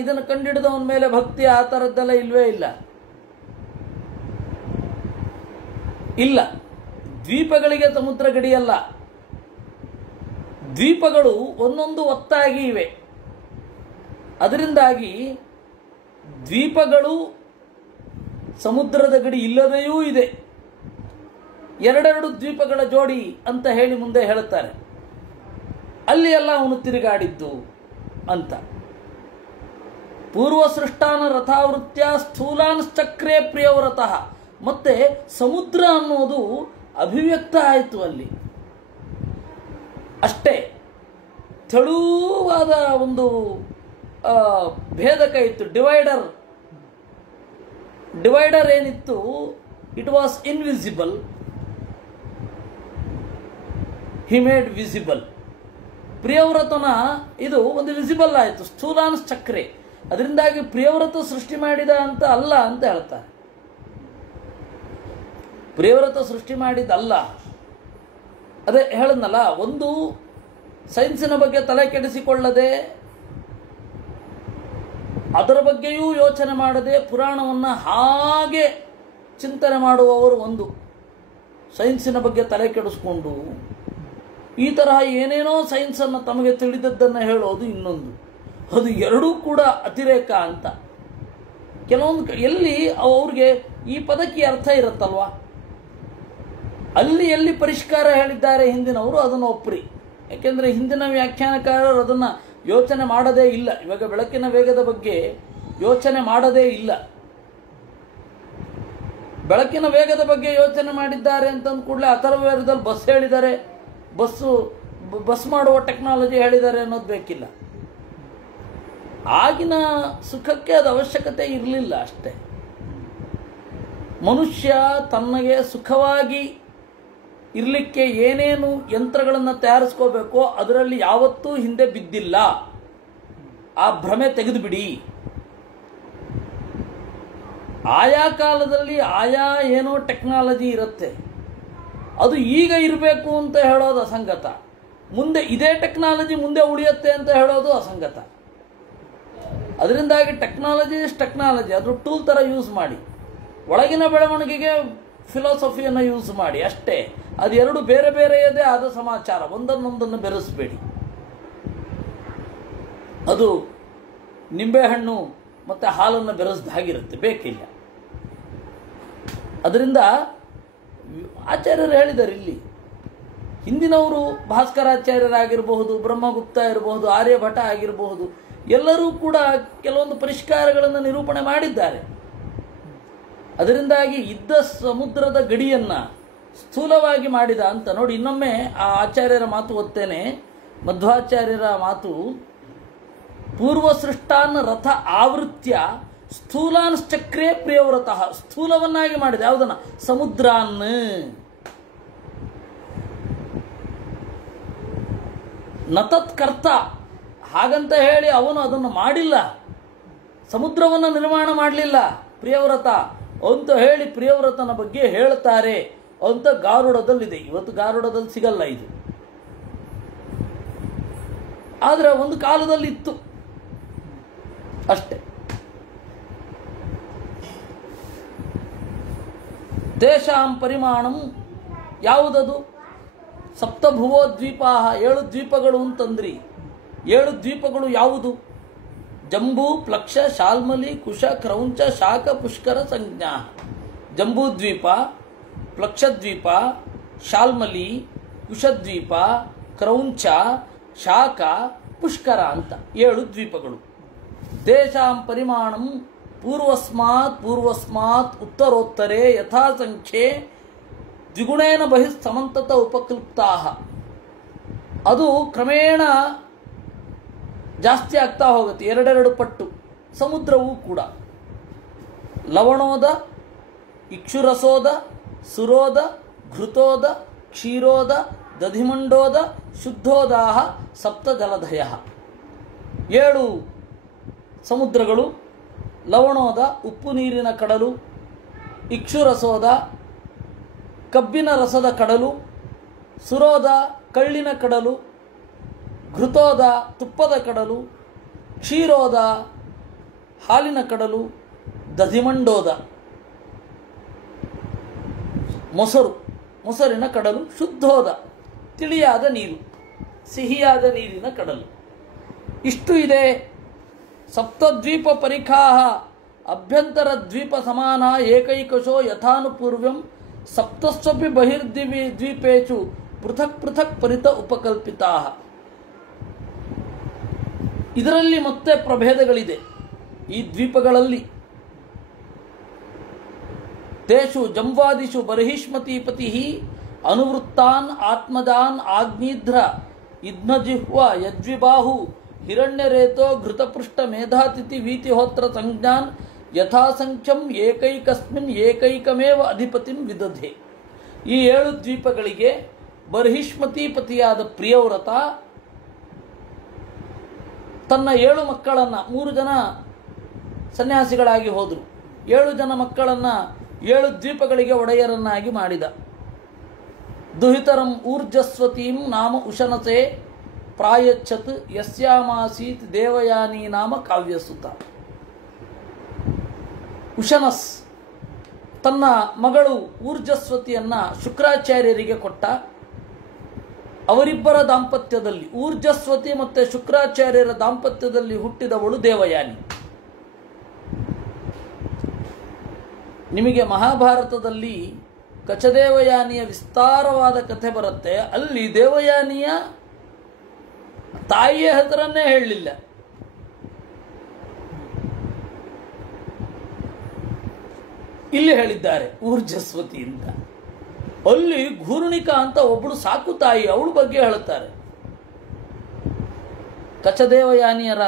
ಇದನ್ನು ಕಂಡುಹಿಡಿದವನ ಮೇಲೆ ಭಕ್ತಿ ಆ ಥರದ್ದೆಲ್ಲ ಇಲ್ವೇ ಇಲ್ಲ. ಇಲ್ಲ, ದ್ವೀಪಗಳಿಗೆ ಸಮುದ್ರ ಗಡಿಯಲ್ಲ. ದ್ವೀಪಗಳು ಒಂದೊಂದು ಒತ್ತಾಗಿ ಇವೆ. ಅದರಿಂದಾಗಿ ದ್ವೀಪಗಳು ಸಮುದ್ರದ ಗಡಿ ಇಲ್ಲದೆಯೂ ಇದೆ. ಎರಡೆರಡು ದ್ವೀಪಗಳ ಜೋಡಿ ಅಂತ ಹೇಳಿ ಮುಂದೆ ಹೇಳುತ್ತಾರೆ. ಅಲ್ಲಿ ಎಲ್ಲ ಅವನು ತಿರುಗಾಡಿದ್ದು ಅಂತ. ಪೂರ್ವ ಸೃಷ್ಟಾನ ರಥಾವೃತ್ಯ ಸ್ಥೂಲಾಂಶ್ಚಕ್ರೇ ಪ್ರಿಯವ್ರತಃ. ಮತ್ತೆ ಸಮುದ್ರ ಅನ್ನೋದು ಅಭಿವ್ಯಕ್ತ ಆಯಿತು ಅಲ್ಲಿ ಅಷ್ಟೇ. ತೆಳುವಾದ ಒಂದು ಭೇದಕ ಇತ್ತು, ಡಿವೈಡರ್ ಏನಿತ್ತು, it was invisible, he made visible. ಪ್ರಿಯವ್ರತನ ಇದು ಒಂದು ವಿಸಿಬಲ್ ಆಯಿತು, ಸ್ಥೂಲಾಂಶ್ಚಕ್ರೆ. ಅದರಿಂದಾಗಿ ಪ್ರಿಯವ್ರತ ಸೃಷ್ಟಿ ಮಾಡಿದ ಅಂತ ಅಲ್ಲ ಅಂತ ಹೇಳ್ತಾರೆ. ಪ್ರಿಯವ್ರತ ಸೃಷ್ಟಿ ಮಾಡಿದ್ದಲ್ಲ. ಅದೇ ಹೇಳಿದ್ನಲ್ಲ, ಒಂದು ಸೈನ್ಸಿನ ಬಗ್ಗೆ ತಲೆ ಕೆಡಿಸಿಕೊಳ್ಳದೆ, ಅದರ ಬಗ್ಗೆಯೂ ಯೋಚನೆ ಮಾಡದೆ ಪುರಾಣವನ್ನು ಹಾಗೆ ಚಿಂತನೆ ಮಾಡುವವರು ಒಂದು, ಸೈನ್ಸಿನ ಬಗ್ಗೆ ತಲೆ ಕೆಡಿಸ್ಕೊಂಡು ಈ ತರಹ ಏನೇನೋ ಸೈನ್ಸನ್ನು ತಮಗೆ ತಿಳಿದದ್ದನ್ನು ಹೇಳೋದು ಇನ್ನೊಂದು. ಅದು ಎರಡೂ ಕೂಡ ಅತಿರೇಕ ಅಂತ. ಕೆಲವೊಂದು ಎಲ್ಲಿ ಅವ್ರಿಗೆ ಈ ಪದಕ್ಕೆ ಅರ್ಥ ಇರುತ್ತಲ್ವ, ಅಲ್ಲಿ ಎಲ್ಲಿ ಪರಿಷ್ಕಾರ ಹೇಳಿದ್ದಾರೆ ಹಿಂದಿನವರು ಅದನ್ನು ಒಪ್ಪ್ರಿ. ಯಾಕೆಂದರೆ ಹಿಂದಿನ ವ್ಯಾಖ್ಯಾನಕಾರರು ಅದನ್ನು ಯೋಚನೆ ಮಾಡದೇ ಇಲ್ಲ. ಇವಾಗ ಬೆಳಕಿನ ವೇಗದ ಬಗ್ಗೆ ಯೋಚನೆ ಮಾಡದೇ ಇಲ್ಲ. ಬೆಳಕಿನ ವೇಗದ ಬಗ್ಗೆ ಯೋಚನೆ ಮಾಡಿದ್ದಾರೆ ಅಂತಂದ ಕೂಡಲೇ ಅಥರ್ವವೇದದಲ್ಲಿ ಬಸ್ ಹೇಳಿದ್ದಾರೆ, ಬಸ್ ಮಾಡುವ ಟೆಕ್ನಾಲಜಿ ಹೇಳಿದ್ದಾರೆ ಅನ್ನೋದು ಬೇಕಿಲ್ಲ. ಆಗಿನ ಸುಖಕ್ಕೆ ಅದು ಅವಶ್ಯಕತೆ ಇರಲಿಲ್ಲ ಅಷ್ಟೇ. ಮನುಷ್ಯ ತನ್ನಗೆ ಸುಖವಾಗಿ ಇರಲಿಕ್ಕೆ ಏನೇನು ಯಂತ್ರಗಳನ್ನು ತಯಾರಿಸ್ಕೋಬೇಕೋ ಅದರಲ್ಲಿ ಯಾವತ್ತೂ ಹಿಂದೆ ಬಿದ್ದಿಲ್ಲ. ಆ ಭ್ರಮೆ ತೆಗೆದುಬಿಡಿ. ಆಯಾ ಕಾಲದಲ್ಲಿ ಆಯಾ ಏನೋ ಟೆಕ್ನಾಲಜಿ ಇರುತ್ತೆ, ಅದು ಈಗ ಇರಬೇಕು ಅಂತ ಹೇಳೋದು ಅಸಂಗತ. ಮುಂದೆ ಇದೇ ಟೆಕ್ನಾಲಜಿ ಮುಂದೆ ಉಳಿಯುತ್ತೆ ಅಂತ ಹೇಳೋದು ಅಸಂಗತ. ಅದರಿಂದಾಗಿ ಟೆಕ್ನಾಲಜಿ ಇಸ್ ಟೆಕ್ನಾಲಜಿ, ಅದು ಟೂಲ್ ಥರ ಯೂಸ್ ಮಾಡಿ. ಒಳಗಿನ ಬೆಳವಣಿಗೆಗೆ ಫಿಲಾಸಫಿಯನ್ನು ಯೂಸ್ ಮಾಡಿ ಅಷ್ಟೇ. ಅದೆರಡು ಬೇರೆ ಬೇರೆಯದೇ ಆದ ಸಮಾಚಾರ, ಒಂದನ್ನೊಂದನ್ನು ಬೆರೆಸಬೇಡಿ. ಅದು ನಿಂಬೆಹಣ್ಣು ಮತ್ತು ಹಾಲನ್ನು ಬೆರೆಸ್ದ ಹಾಗಿರುತ್ತೆ, ಬೇಕಿಲ್ಲ. ಅದರಿಂದ ಆಚಾರ್ಯರು ಹೇಳಿದ್ದಾರೆ ಇಲ್ಲಿ. ಹಿಂದಿನವರು ಭಾಸ್ಕರಾಚಾರ್ಯರಾಗಿರಬಹುದು, ಬ್ರಹ್ಮಗುಪ್ತ ಇರಬಹುದು, ಆರ್ಯಭಟ ಆಗಿರಬಹುದು, ಎಲ್ಲರೂ ಕೂಡ ಕೆಲವೊಂದು ಪರಿಷ್ಕಾರಗಳನ್ನು ನಿರೂಪಣೆ ಮಾಡಿದ್ದಾರೆ. ಅದರಿಂದಾಗಿ ಇದ್ದ ಸಮುದ್ರದ ಗಡಿಯನ್ನು ಸ್ಥೂಲವಾಗಿ ಮಾಡಿದ ಅಂತ ನೋಡಿ. ಇನ್ನೊಮ್ಮೆ ಆ ಆಚಾರ್ಯರ ಮಾತು ಓದ್ತೇನೆ, ಮಧ್ವಾಚಾರ್ಯರ ಮಾತು. ಪೂರ್ವಸೃಷ್ಟಾನ್ ರಥ ಆವೃತ್ಯ ಸ್ಥೂಲಾನ್ಶ್ಚಕ್ರೇ ಪ್ರಿಯವ್ರತಃ. ಸ್ಥೂಲವನ್ನಾಗಿ ಮಾಡಿದೆ ಯಾವುದನ್ನ? ಸಮುದ್ರಾನ್. ನತತ್ಕರ್ತ, ಹಾಗಂತ ಹೇಳಿ ಅವನು ಅದನ್ನು ಮಾಡಿಲ್ಲ, ಸಮುದ್ರವನ್ನು ನಿರ್ಮಾಣ ಮಾಡಲಿಲ್ಲ. ಪ್ರಿಯವ್ರತ ಅಂತ ಹೇಳಿ ಪ್ರಿಯವ್ರತನ ಬಗ್ಗೆ ಹೇಳ್ತಾರೆ ಅಂತ ಗಾರುಡದಲ್ಲಿದೆ. ಇವತ್ತು ಗಾರುಡದಲ್ಲಿ ಸಿಗಲ್ಲ ಇದು, ಆದರೆ ಒಂದು ಕಾಲದಲ್ಲಿ ಇತ್ತು ಅಷ್ಟೆ. ತೇಷಾಂ ಪರಿಮಾಣಂ ಯಾವುದದು? ಸಪ್ತಭುವೋ ದ್ವೀಪಾ, 7 ದ್ವೀಪಗಳು ಅಂತಂದ್ರಿ. 7 ದ್ವೀಪಗಳು ಯಾವುದು? ಜಂಬೂ, ಪ್ಲಕ್ಷ, ಶಾಲ್ಮಲಿ, ಕುಶ, ಕ್ರೌಂಚ, ಶಾಖ, ಪುಷ್ಕರ, ಸಂಜ್ಞಾ. ಜಂಬೂದ್ವೀಪ, ಪ್ಲಕ್ಷದ್ವೀಪ, ಶಾಲ್ಮಲಿ, ಕುಶದ್ವೀಪ, ಕ್ರೌಂಚ, ಶಾಖ, ಪುಷ್ಕರ ಅಂತ 7 ದ್ವೀಪಗಳು. ತೇಷಾಂ ಪರಿಮಾಣಂ ಪೂರ್ವಸ್ಮಾತ್ ಉತ್ತರೋತ್ತರೇ ಯಥಾಸಂಖ್ಯೆ ದ್ವಿಗುಣೇನ ಬಹಿಃ ಸಮಂತತ ಉಪಕ್ಲುಪ್ತಾ. ಅದು ಕ್ರಮೇಣ ಜಾಸ್ತಿ ಆಗ್ತಾ ಹೋಗುತ್ತೆ, 2 ಪಟ್ಟು. ಸಮುದ್ರವೂ ಕೂಡ ಲವಣೋದ, ಇಕ್ಷುರಸೋದ, ಸುರೋದ, ಘೃತೋದ, ಕ್ಷೀರೋದ, ದಧಿಮಂಡೋದ, ಶುದ್ಧೋದಾಹ, ಸಪ್ತ ಜಲಧಯ. 7 ಸಮುದ್ರಗಳು. ಲವಣೋದ ಉಪ್ಪು ನೀರಿನ ಕಡಲು, ಇಕ್ಷುರಸೋದ ಕಬ್ಬಿನ ರಸದ ಕಡಲು, ಸುರೋದ ಕಳ್ಳಿನ ಕಡಲು, ಘೃತೋದ ತುಪ್ಪದ ಕಡಲು, ಕ್ಷೀರೋದ ಹಾಲಿನ ಕಡಲು, ದಧಿಮಂಡೋದ ಮೊಸರಿನ ಕಡಲು, ಶುದ್ಧೋದ ತಿಳಿಯಾದ ನೀರು, ಸಿಹಿಯಾದ ನೀರಿನ ಕಡಲು. ಇಷ್ಟು ಇದೆ. ಸಪ್ತದ್ವೀಪ ಪರಿಖಾಹ ಅಭ್ಯಂತರ ದ್ವೀಪ ಸಮಾನ ಏಕೈಕಶೋ ಯಥಾನುಪೂರ್ವ್ಯಂ ಸಪ್ತಸ್ವಪಿ ಬಹಿರ್ದ್ವೀಪೇಷು ಪೃಥಕ್ ಪೃಥಕ್ ಪರಿತ ಉಪಕಲ್ಪಿತಾ. ಇದರಲ್ಲಿ ಮತ್ತೆ ಪ್ರಭೇದಗಳಿದೆ ಈ ದ್ವೀಪಗಳಲ್ಲಿ. ತೇಷು ಜಂವಾದಿಷು ಬರ್ಹಿಷ್ಮತೀಪತಿ ಅನುವೃತ್ತಾನ್ ಆತ್ಮಜಾನ್ ಆಗ್ನಿಧ್ರ ಇದ್ಮಜಿಹ್ವ ಯಜ್ವಿಬಾಹು ಹಿರಣ್ಯರೇತೋ ಘೃತಪೃಷ್ಠ ಮೇಧಾತಿಥಿ ವೀತಿಹೋತ್ರ ಸಂಜ್ಞಾನ್ ಯಥಾಸಂಖ್ಯಂ ಏಕೈಕಸ್ಮಿನ್ ಏಕೈಕಮೇವ ಅಧಿಪತಿಂ ವಿದಧೆ. ಈ 7 ದ್ವೀಪಗಳಿಗೆ ಬರ್ಹಿಷ್ಮತೀಪತಿಯಾದ ಪ್ರಿಯವ್ರತ ತನ್ನ 7 ಮಕ್ಕಳನ್ನು, 3 ಜನ ಸನ್ಯಾಸಿಗಳಾಗಿ ಹೋದರು, 7 ಜನ ಮಕ್ಕಳನ್ನು 7 ದ್ವೀಪಗಳಿಗೆ ಒಡೆಯರನ್ನಾಗಿ ಮಾಡಿದ. ದುಹಿತರಂ ಊರ್ಜಸ್ವತೀಂ ನಾಮ ಉಶನಸೆ ಪ್ರಾಯಚ್ಛತ್ ಯಸ್ಯಾಮಾಸೀತ್ ದೇವಯಾನಿ ನಾಮ ಕಾವ್ಯಸುತ. ಉಶನಸ್ ತನ್ನ ಮಗಳು ಊರ್ಜಸ್ವತಿಯನ್ನ ಶುಕ್ರಾಚಾರ್ಯರಿಗೆ ಕೊಟ್ಟ. ಅವರಿಬ್ಬರ ದಾಂಪತ್ಯದಲ್ಲಿ, ಊರ್ಜಸ್ವತಿ ಮತ್ತು ಶುಕ್ರಾಚಾರ್ಯರ ದಾಂಪತ್ಯದಲ್ಲಿ ಹುಟ್ಟಿದವಳು ದೇವಯಾನಿ. ನಿಮಗೆ ಮಹಾಭಾರತದಲ್ಲಿ ಕಚದೇವಯಾನಿಯ ವಿಸ್ತಾರವಾದ ಕಥೆ ಬರುತ್ತೆ. ಅಲ್ಲಿ ದೇವಯಾನಿಯ ತಾಯಿಯ ಹೆಸರನ್ನೇ ಹೇಳಲಿಲ್ಲ. ಇಲ್ಲಿ ಹೇಳಿದ್ದಾರೆ ಊರ್ಜಸ್ವತಿ ಅಂತ. ಅಲ್ಲಿ ಘೂರ್ಣಿಕಾ ಅಂತ ಒಬ್ಬಳು ಸಾಕು ತಾಯಿ, ಅವಳ ಬಗ್ಗೆ ಹೇಳುತ್ತಾರೆ. ಕಚದೇವಯಾನಿಯರ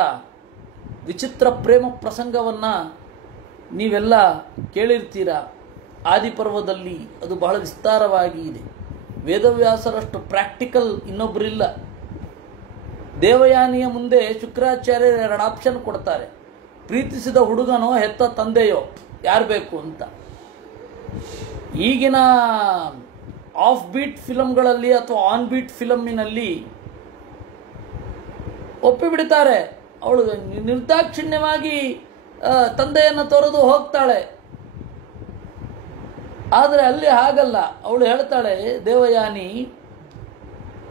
ವಿಚಿತ್ರ ಪ್ರೇಮ ಪ್ರಸಂಗವನ್ನ ನೀವೆಲ್ಲ ಕೇಳಿರ್ತೀರ. ಆದಿಪರ್ವದಲ್ಲಿ ಅದು ಬಹಳ ವಿಸ್ತಾರವಾಗಿ ಇದೆ. ವೇದವ್ಯಾಸರಷ್ಟು ಪ್ರಾಕ್ಟಿಕಲ್ ಇನ್ನೊಬ್ಬರಿಲ್ಲ. ದೇವಯಾನಿಯ ಮುಂದೆ ಶುಕ್ರಾಚಾರ್ಯರು 2 ಆಪ್ಷನ್ ಕೊಡ್ತಾರೆ. ಪ್ರೀತಿಸಿದ ಹುಡುಗನೋ ಹೆತ್ತ ತಂದೆಯೋ ಯಾರು ಬೇಕು ಅಂತ. ಈಗಿನ ಆಫ್ ಬೀಟ್ ಫಿಲಮ್ಗಳಲ್ಲಿ ಅಥವಾ ಆನ್ ಬೀಟ್ ಫಿಲಮ್ಮಿನಲ್ಲಿ ಒಪ್ಪಿಬಿಡ್ತಾರೆ. ಅವಳು ನಿರ್ದಾಕ್ಷಿಣ್ಯವಾಗಿ ತಂದೆಯನ್ನು ತೊರೆದು ಹೋಗ್ತಾಳೆ. ಆದರೆ ಅಲ್ಲಿ ಹಾಗಲ್ಲ. ಅವಳು ಹೇಳ್ತಾಳೆ ದೇವಯಾನಿ,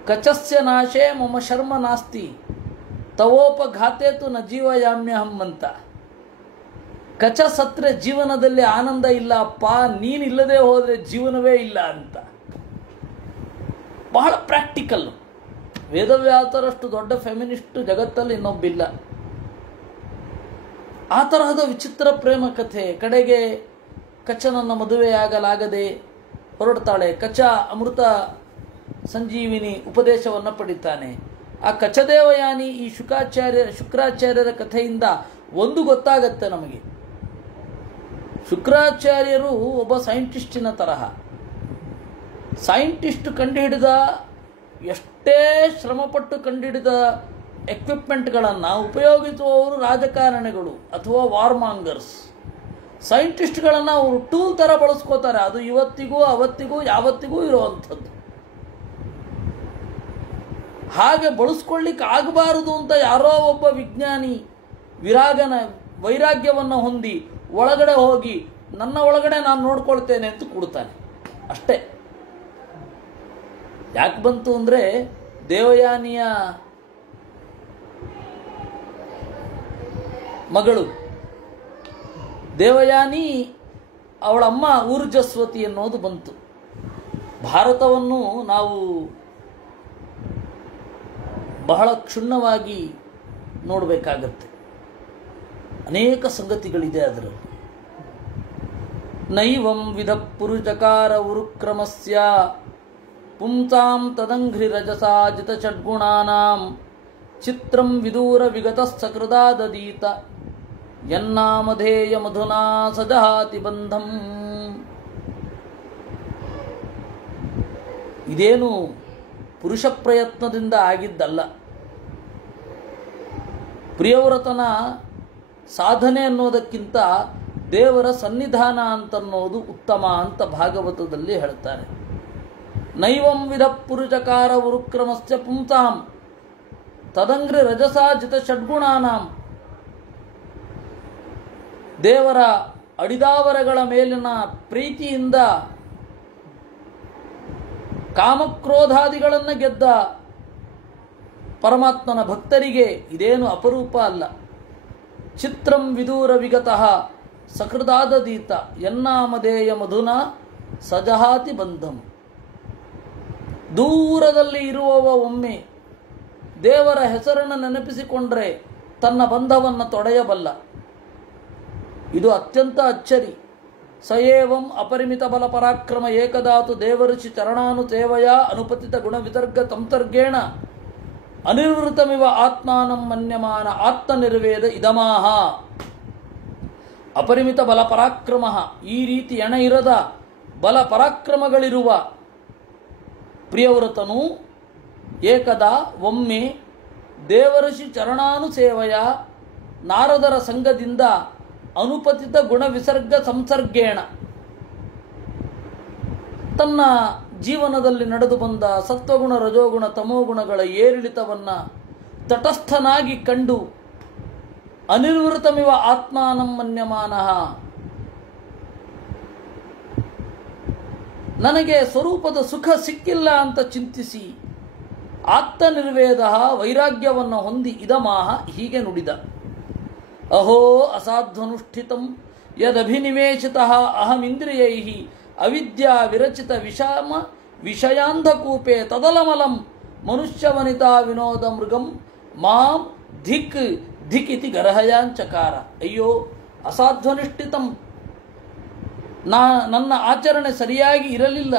ಕಚಸ್ಯ ನಾಶೇ ಮಮ ಶರ್ಮ ನಾಸ್ತಿ ತವೋಪಘಾತೆ ತು ನ ಜೀವಯಾಮ್ಯಹಂ ಅಂತ. ಕಚ ಸತ್ರೆ ಜೀವನದಲ್ಲಿ ಆನಂದ ಇಲ್ಲ ಅಪ್ಪ, ನೀನಿಲ್ಲದೆ ಹೋದರೆ ಜೀವನವೇ ಇಲ್ಲ ಅಂತ. ಬಹಳ ಪ್ರಾಕ್ಟಿಕಲ್. ವೇದವ್ಯಾಸರಷ್ಟು ದೊಡ್ಡ ಫೆಮಿನಿಸ್ಟ್ ಜಗತ್ತಲ್ಲಿ ಇನ್ನೊಬ್ಬಿಲ್ಲ. ಆ ತರಹದ ವಿಚಿತ್ರ ಪ್ರೇಮ ಕಥೆ. ಕಡೆಗೆ ಕಚ್ಚನನ್ನು ಮದುವೆಯಾಗಲಾಗದೆ ಹೊರಡ್ತಾಳೆ. ಕಚ್ಚ ಅಮೃತ ಸಂಜೀವಿನಿ ಉಪದೇಶವನ್ನು ಪಡಿತಾನೆ. ಆ ಕಚದೇವಯಾನಿ ಈ ಶುಕ್ರಾಚಾರ್ಯರ ಕಥೆಯಿಂದ ಒಂದು ಗೊತ್ತಾಗತ್ತೆ ನಮಗೆ. ಶುಕ್ರಾಚಾರ್ಯರು ಒಬ್ಬ ಸೈಂಟಿಸ್ಟಿನ ತರಹ. ಸೈಂಟಿಸ್ಟ್ ಕಂಡುಹಿಡಿದ, ಎಷ್ಟೇ ಶ್ರಮಪಟ್ಟು ಕಂಡುಹಿಡಿದ ಎಕ್ವಿಪ್ಮೆಂಟ್ಗಳನ್ನು ಉಪಯೋಗಿಸುವವರು ರಾಜಕಾರಣಿಗಳು ಅಥವಾ ವಾರ್ಮಾಂಗರ್ಸ್. ಸೈಂಟಿಸ್ಟ್ಗಳನ್ನು ಅವರು ಟೂಲ್ ಥರ ಬಳಸ್ಕೋತಾರೆ. ಅದು ಇವತ್ತಿಗೂ ಅವತ್ತಿಗೂ ಯಾವತ್ತಿಗೂ ಇರುವಂಥದ್ದು. ಹಾಗೆ ಬಳಸ್ಕೊಳ್ಳಿಕ್ಕೆ ಆಗಬಾರದು ಅಂತ ಯಾರೋ ಒಬ್ಬ ವಿಜ್ಞಾನಿ ವೈರಾಗ್ಯವನ್ನು ಹೊಂದಿ ಒಳಗಡೆ ಹೋಗಿ ನನ್ನ ಒಳಗಡೆ ನಾನು ನೋಡ್ಕೊಳ್ತೇನೆ ಅಂತ ಕೊಡ್ತಾನೆ ಅಷ್ಟೇ. ಯಾಕೆ ಬಂತು ಅಂದರೆ ದೇವಯಾನಿಯ ಮಗಳು ದೇವಯಾನಿ, ಅವಳಮ್ಮ ಊರ್ಜಸ್ವತಿ ಅನ್ನೋದು ಬಂತು. ಭಾರತವನ್ನು ನಾವು ಬಹಳ ಕ್ಷುಣ್ಣವಾಗಿ ನೋಡಬೇಕಾಗತ್ತೆ. ಅನೇಕ ಸಂಗತಿಗಳಿದೆ ಅದರಲ್ಲಿ. ನೈವಂ ವಿಧ ಪುರುಷಕಾರ ಉರುಕ್ರಮಸ್ಯ ಪುಂಸಾಂ ತದಂಘ್ರಿ ರಜಸಾಜಿತ ಷಡ್ಗುಣಾನಾಂ ಚಿತ್ರಂ ವಿದೂರ ವಿಗತ ಸಕೃದಾದದೀತ ಯನ್ನಾಮಧೇಯ ಮಧುನಾ ಸಜಹಾತಿ ಬಂಧಂ. ಇದೇನು ಪುರುಷ ಪ್ರಯತ್ನದಿಂದ ಆಗಿದ್ದಲ್ಲ. ಪ್ರಿಯವ್ರತನ ಸಾಧನೆ ಅನ್ನೋದಕ್ಕಿಂತ ದೇವರ ಸನ್ನಿಧಾನ ಅಂತನ್ನೋದು ಉತ್ತಮ ಅಂತ ಭಾಗವತದಲ್ಲಿ ಹೇಳ್ತಾರೆ. ನೈವಂ ವಿಧ ಪುರುಷಕಾರ ಉರುಕ್ರಮಸ್ಯ ಪುಂಸಾಂ ತದಂಗ್ರಿ ರಜಸಾಜಿತ ಷಡ್ಗುಣಾನಾಂ. ದೇವರ ಅಡಿದಾವರಗಳ ಮೇಲಿನ ಪ್ರೀತಿಯಿಂದ ಕಾಮಕ್ರೋಧಾದಿಗಳನ್ನು ಗೆದ್ದ ಪರಮಾತ್ಮನ ಭಕ್ತರಿಗೆ ಇದೇನು ಅಪರೂಪ ಅಲ್ಲ. ಚಿತ್ರಂ ವಿದೂರ ವಿಗತಃ ಸಕೃದಾದದೀತ ಯನ್ನಾಮಧೇಯ ಮಧುನಾ ಸಜಹಾತಿ ಬಂಧಂ. ದೂರದಲ್ಲಿ ಇರುವವ ಒಮ್ಮೆ ದೇವರ ಹೆಸರನ್ನು ನೆನಪಿಸಿಕೊಂಡ್ರೆ ತನ್ನ ಬಂಧವನ್ನು ತೊಡೆಯಬಲ್ಲ. ಇದು ಅತ್ಯಂತ ಅಚ್ಚರಿ. ಸಯೇವಂ ಅಪರಿಮಿತ ಬಲ ಪರಾಕ್ರಮ ಏಕದಾತು ದೇವಋಷಿ ಚರಣಾನು ಸೇವಯ ಅನುಪತಿತ ಗುಣ ವಿತರ್ಗ ತಂತರ್ಗೇಣ ಅನಿವೃತಮಿವ ಆತ್ಮಾನಂ ಮನ್ಯಮಾನ ಆತ್ಮನಿರ್ವೇದ ಇದಮಾಹ. ಅಪರಿಮಿತ ಬಲ ಪರಾಕ್ರಮ, ಈ ರೀತಿ ಎಣ ಇರದ ಬಲ ಪರಾಕ್ರಮಗಳಿರುವ ಪ್ರಿಯವ್ರತನು ಏಕದಾ ಒಮ್ಮೆ ದೇವಋಷಿ ಚರಣಾನು ಸೇವಯ ನಾರದರ ಸಂಘದಿಂದ ಅನುಪತಿತ ಗುಣ ವಿಸರ್ಗ ಸಂಸರ್ಗೇಣ ತನ್ನ ಜೀವನದಲ್ಲಿ ನಡೆದು ಬಂದ ಸತ್ವಗುಣ ರಜೋಗುಣ ತಮೋಗುಣಗಳ ಏರಿಳಿತವನ್ನು ತಟಸ್ಥನಾಗಿ ಕಂಡು ಅನಿರ್ವೃತಮಿವ ಆತ್ಮಾನಂ ಮನ್ಯಮಾನಃ, ನನಗೆ ಸ್ವರೂಪದ ಸುಖ ಸಿಕ್ಕಿಲ್ಲ ಅಂತ ಚಿಂತಿಸಿ ಆತ್ಮನಿರ್ವೇದ ವೈರಾಗ್ಯವನ್ನು ಹೊಂದಿ ಇದಮಾಹ ಹೀಗೆ ನುಡಿದ. ಅಹೋ ಅಸಾಧ್ವನುಷ್ಠಿತಂ ಯದಭಿನಿವೇಶಿತಃ ಅಹಮಿಂದ್ರಿಯೈಃ ಅವಿದ್ಯಾ ವಿರಚಿತ ವಿಷಯಾಂಧಕೂಪೆ ತದಲಮಲಂ ಮನುಷ್ಯವನಿತಾ ವಿನೋದ ಮೃಗಂ ಮಾಂ ಧಿಕ್ ಧಿಕ್ ಇತಿ ಗರ್ಹಯಾಂಚಕಾರ. ಅಯ್ಯೋ ಅಸಾಧ್ವನಿಷ್ಠಿತಂ, ನನ್ನ ಆಚರಣೆ ಸರಿಯಾಗಿ ಇರಲಿಲ್ಲ.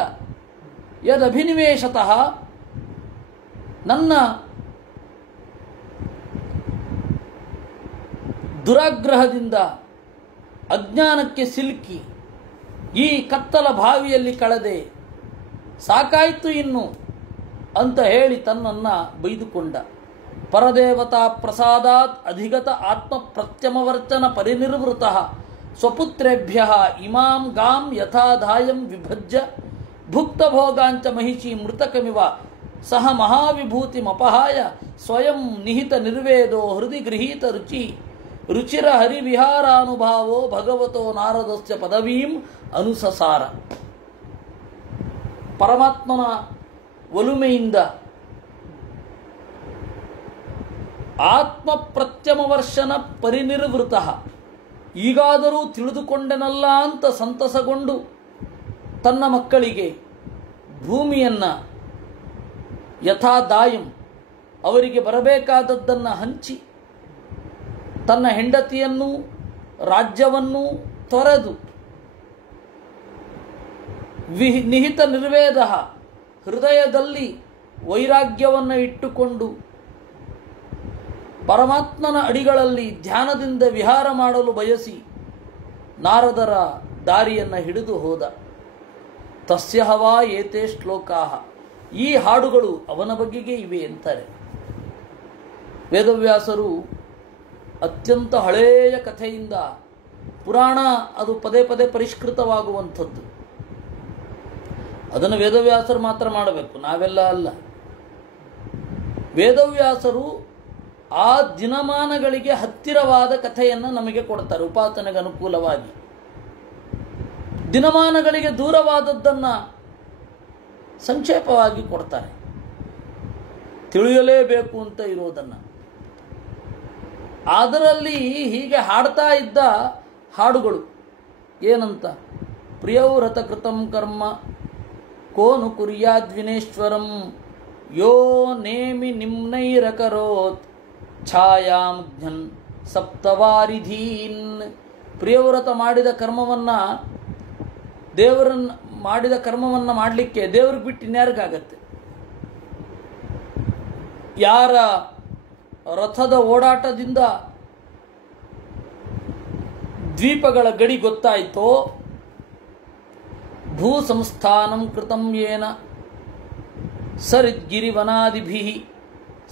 ಯದಭಿನಿವೇಶತಃ, ನನ್ನ ದುರಾಗ್ರಹದಿಂದ ಅಜ್ಞಾನಕ್ಕೆ ಸಿಲುಕಿ ಈ ಕತ್ತಲ ಬಾವಿಯಲ್ಲಿ ಕಳೆದೆ, ಸಾಕಾಯ್ತು ಇನ್ನು ಅಂತ ಹೇಳಿ ತನ್ನನ್ನು ಬೈದುಕೊಂಡ. ಪರದೇವತಾ ಪ್ರಸಾದಾತ್ ಅಧಿಗತ ಆತ್ಮ ಪ್ರತ್ಯಮವರ್ಚನ ಪರಿನಿರ್ವೃತ ಸ್ವಪುತ್ರೇಭ್ಯ ಇಮಾಂ ಗಾಂ ಯಥಾಧಾಯಂ ವಿಭಜ್ಯ ಭುಕ್ತ ಭೋಗಾಂಚ ಮಹಿಷಿ ಮೃತಕಮಿವ ಸಹ ಮಹಾವಿಭೂತಿಮಪಹಾಯ ಸ್ವಯಂ ನಿಹಿತ ನಿರ್ವೇದೋ ಹೃದಯ ಗೃಹೀತ ರುಚಿರ ಹರಿವಿಹಾರಾನುಭಾವೋ ಭಗವತೋ ನಾರದಸ್ಯ ಪದವೀಂ ಅನುಸಸಾರ. ಪರಮಾತ್ಮನ ಒಲುಮೆಯಿಂದ ಆತ್ಮ ಪ್ರತ್ಯಮವರ್ಷನ ಪರಿನಿರ್ವೃತ, ಈಗಾದರೂ ತಿಳಿದುಕೊಂಡೆನಲ್ಲ ಅಂತ ಸಂತಸಗೊಂಡು ತನ್ನ ಮಕ್ಕಳಿಗೆ ಭೂಮಿಯನ್ನು ಯಥಾದಾಯಂ ಅವರಿಗೆ ಬರಬೇಕಾದದ್ದನ್ನು ಹಂಚಿ ತನ್ನ ಹೆಂಡತಿಯನ್ನು ರಾಜ್ಯವನ್ನು ತೊರೆದು ನಿಹಿತ ನಿರ್ವೇದ ಹೃದಯದಲ್ಲಿ ವೈರಾಗ್ಯವನ್ನು ಇಟ್ಟುಕೊಂಡು ಪರಮಾತ್ಮನ ಅಡಿಗಳಲ್ಲಿ ಧ್ಯಾನದಿಂದ ವಿಹಾರ ಮಾಡಲು ಬಯಸಿ ನಾರದರ ದಾರಿಯನ್ನು ಹಿಡಿದು ಹೋದ. ತಸ್ಯ ಹವಾ ಏತೇ ಶ್ಲೋಕಾಹ, ಈ ಹಾಡುಗಳು ಅವನ ಬಗೆಗೆ ಇವೆ ಅಂತಾರೆ ವೇದವ್ಯಾಸರು. ಅತ್ಯಂತ ಹಳೆಯ ಕಥೆಯಿಂದ ಪುರಾಣ ಅದು ಪದೇ ಪದೇ ಪರಿಷ್ಕೃತವಾಗುವಂಥದ್ದು. ಅದನ್ನು ವೇದವ್ಯಾಸರು ಮಾತ್ರ ಮಾಡಬೇಕು, ನಾವೆಲ್ಲ ಅಲ್ಲ. ವೇದವ್ಯಾಸರು ಆ ದಿನಮಾನಗಳಿಗೆ ಹತ್ತಿರವಾದ ಕಥೆಯನ್ನು ನಮಗೆ ಕೊಡ್ತಾರೆ ಉಪಾಸನೆಗೆ ಅನುಕೂಲವಾಗಿ. ದಿನಮಾನಗಳಿಗೆ ದೂರವಾದದ್ದನ್ನು ಸಂಕ್ಷೇಪವಾಗಿ ಕೊಡ್ತಾರೆ, ತಿಳಿಯಲೇಬೇಕು ಅಂತ ಇರೋದನ್ನು. ಅದರಲ್ಲಿ ಹೀಗೆ ಹಾಡ್ತಾ ಇದ್ದ ಹಾಡುಗಳು ಏನಂತ, ಪ್ರಿಯವ್ರತ ಕೃತಂ ಕರ್ಮ ಕೋನು ಕುರ್ಯಾದ್ವಿನೇಶ್ವರಂ ಯೋ ನೇಮಿ ನಿಮ್ನೈರಕರೋತ್ ಛಾಯಾಂ ಜ್ಞನ್ ಸಪ್ತವಾರಿಧೀನ್. ಪ್ರಿಯವ್ರತ ಮಾಡಿದ ಕರ್ಮವನ್ನು ದೇವರನ್ನು ಮಾಡಿದ ಕರ್ಮವನ್ನು ಮಾಡಲಿಕ್ಕೆ ದೇವ್ರಿಗೆ ಬಿಟ್ಟು ಇನ್ಯಾರಿಗಾಗತ್ತೆ? ಯಾರ ರಥದ ಓಡಾಟದಿಂದ ದ್ವೀಪಗಳ ಗಡಿ ಗೊತ್ತಾಯಿತೋ, ಭೂ ಸಂಸ್ಥಾನಂ ಕೃತಂ ಯೇನ ಸರಿದ್ಗಿರಿವನಾದಿಭಿಃ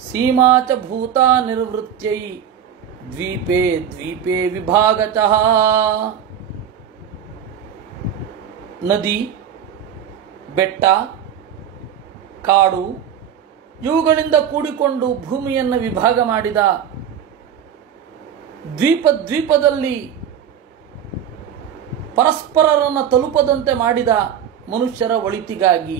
ಸೀಮಾ ಚ ಭೂತಾ ನಿರ್ವೃತ್ಯೈ ದ್ವೀಪೇ ದ್ವೀಪೇ ವಿಭಾಗತಃ. ನದಿ, ಬೆಟ್ಟ, ಕಾಡು ಇವುಗಳಿಂದ ಕೂಡಿಕೊಂಡು ಭೂಮಿಯನ್ನು ವಿಭಾಗ ಮಾಡಿದ, ದ್ವೀಪದಲ್ಲಿ ಪರಸ್ಪರರನ್ನು ತಲುಪದಂತೆ ಮಾಡಿದ ಮನುಷ್ಯರ ಒಳಿತಿಗಾಗಿ.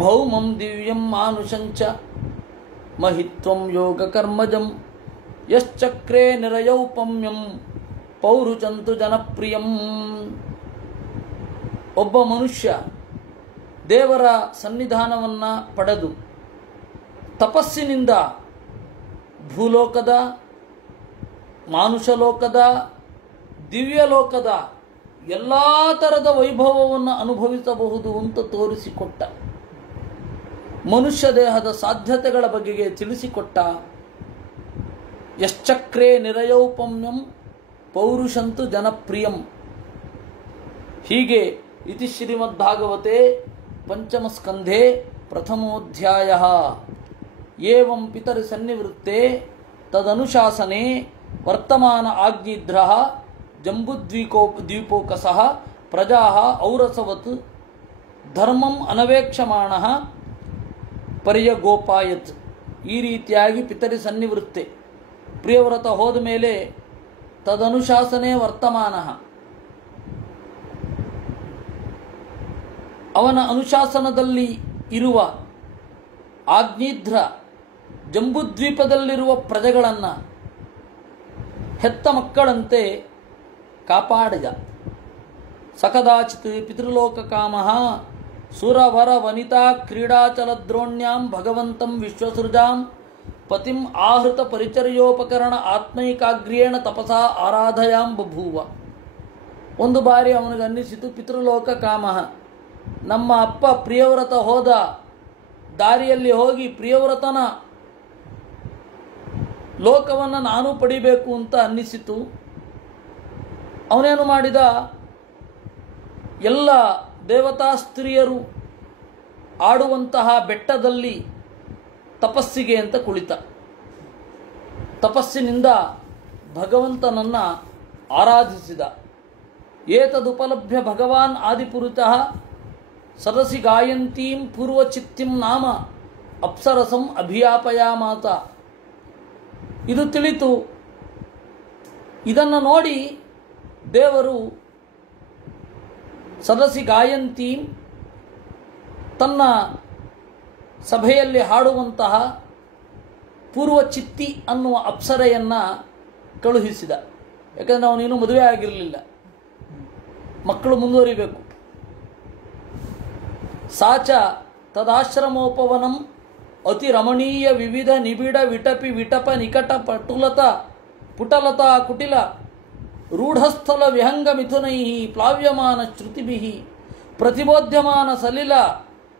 ಭೌಮಂ ದಿವ್ಯಂ ಮಾನುಷಂಚ ಮಹಿತ್ವಂ ಯೋಗ ಕರ್ಮಜಂ ಯಶ್ಚಕ್ರೇ ನಿರಯೌಪಮ್ಯಂ ಪೌರುಚಂತು ಜನಪ್ರಿಯಂ. ಒಬ್ಬ ಮನುಷ್ಯ ದೇವರ ಸನ್ನಿಧಾನವನ್ನು ಪಡೆದು ತಪಸ್ಸಿನಿಂದ ಭೂಲೋಕದ, ಮಾನುಷಲೋಕದ, ದಿವ್ಯಲೋಕದ ಎಲ್ಲ ಥರದ ವೈಭವವನ್ನು ಅನುಭವಿಸಬಹುದು ಅಂತ ತೋರಿಸಿಕೊಟ್ಟ. ಮನುಷ್ಯ ದೇಹದ ಸಾಧ್ಯತೆಗಳ ಬಗೆಗೆ ತಿಳಿಸಿಕೊಟ್ಟ. ಯಶ್ಚಕ್ರೇ ನಿರಯೌಪಮ್ಯಂ ಪೌರುಷಂತು ಜನಪ್ರಿಯಂ. ಹೀಗೆ ಇತಿ ಶ್ರೀಮದ್ಭಾಗವತೆ ಪಂಚಮಸ್ಕಂಧೆ ಪ್ರಥಮೋಧ್ಯಾಯಃ. ಏವಂ ಪಿತರಿ ಸನ್ನಿವೃತ್ತೆ ತದನುಶಾಸನೆ ವರ್ತಮಾನ ಆಜ್ಞಿದ್ರಃ ಜಂಬುದ್ವೀಪೋಕಸಃ ಪ್ರಜಾಃ ಔರಸವತ್ ಧರ್ಮಂ ಅನವೇಕ್ಷಮಾಣಃ ಪರ್ಯಗೋಪಾಯತ್. ಈ ರೀತಿಯಾಗಿ ಪಿತರಿ ಸನ್ನಿವೃತ್ತೆ, ಪ್ರಿಯವ್ರತ ಹೋದ ಮೇಲೆ ತದನುಶಾಸನೆ ವರ್ತಮಾನ, ಅವನ ಅನುಶಾಸನದಲ್ಲಿ ಇರುವ ಆಜ್ಞಿಧ್ರ ಜಂಬುದ್ವೀಪದಲ್ಲಿರುವ ಪ್ರಜೆಗಳನ್ನು ಹೆತ್ತ ಮಕ್ಕಳಂತೆ ಕಾಪಾಡಿದ. ಸಕದಾಚಿತ್ ಪಿತೃಲೋಕ ಕಾಮಃ ಸುರವರ ವನಿತಾ ಕ್ರೀಡಾಚಲದ್ರೋಣ್ಯಾಂ ಭಗವಂತಂ ವಿಶ್ವಸೃಜಾಂ ಪತಿಂ ಆಹೃತ ಪರಿಚರ್ಯೋಪಕರಣ ಆತ್ಮೈಕಾಗ್ರ್ಯೇಣ ತಪಸಾ ಆರಾಧಯಾಂ ಬಭೂವ. ಒಂದು ಬಾರಿ ಅವನಿಗೆ ಅನ್ನಿಸಿತು, ಪಿತೃಲೋಕ ಕಾಮಃ, ನಮ್ಮ ಅಪ್ಪ ಪ್ರಿಯವ್ರತ ಹೋದ ದಾರಿಯಲ್ಲಿ ಹೋಗಿ ಪ್ರಿಯವ್ರತನ ಲೋಕವನ್ನು ನಾನು ಪಡಿಬೇಕು ಅಂತ ಅನ್ನಿಸಿತು. ಅವನೇನು ಮಾಡಿದ, ಎಲ್ಲ ದೇವತಾ ಸ್ತ್ರೀಯರು ಆಡುವಂತಹ ಬೆಟ್ಟದಲ್ಲಿ ತಪಸ್ಸಿಗೆ ಅಂತ ಕುಳಿತ. ತಪಸ್ಸಿನಿಂದ ಭಗವಂತನನ್ನು ಆರಾಧಿಸಿದ. ಏತದುಪಲಭ್ಯ ಭಗವಾನ್ ಆದಿಪುರುಷಃ ಸರಸಿ ಗಾಯಂತೀಂ ಪೂರ್ವಚಿತ್ತಿಂ ನಾಮ ಅಪ್ಸರಸಂ ಅಭಿಯಾಪಯಾಮಾತ. ಇದು ತಿಳಿತು. ಇದನ್ನು ನೋಡಿ ದೇವರು ಸರಸಿ ಗಾಯಂತೀಂ, ತನ್ನ ಸಭೆಯಲ್ಲಿ ಹಾಡುವಂತಹ ಪೂರ್ವಚಿತ್ತಿ ಅನ್ನುವ ಅಪ್ಸರೆಯನ್ನು ಕಳುಹಿಸಿದ. ಯಾಕಂದರೆ ಅವನೇನು ಮದುವೆ ಆಗಿರಲಿಲ್ಲ, ಮಕ್ಕಳು ಮುಂದುವರಿಬೇಕು. ಸಾಚ ತದಾಶ್ರಮೋಪವನಂ ಅತಿ ರಮಣೀಯ ವಿವಿಧ ನಿಬಿಡ ವಿಟಪಿ ವಿಟಪ ನಿಕಟ ಪಟುಲತ ಪುಟಲತಾ ಕುಟಿಲ ರೂಢಸ್ಥಲ ವಿಹಂಗ ಮಿಥುನೈ ಪ್ಲಾವ್ಯಮಾನ ಶ್ರುತಿಭಿ ಪ್ರತಿಬೋಧ್ಯಮಾನ ಸಲಿಲ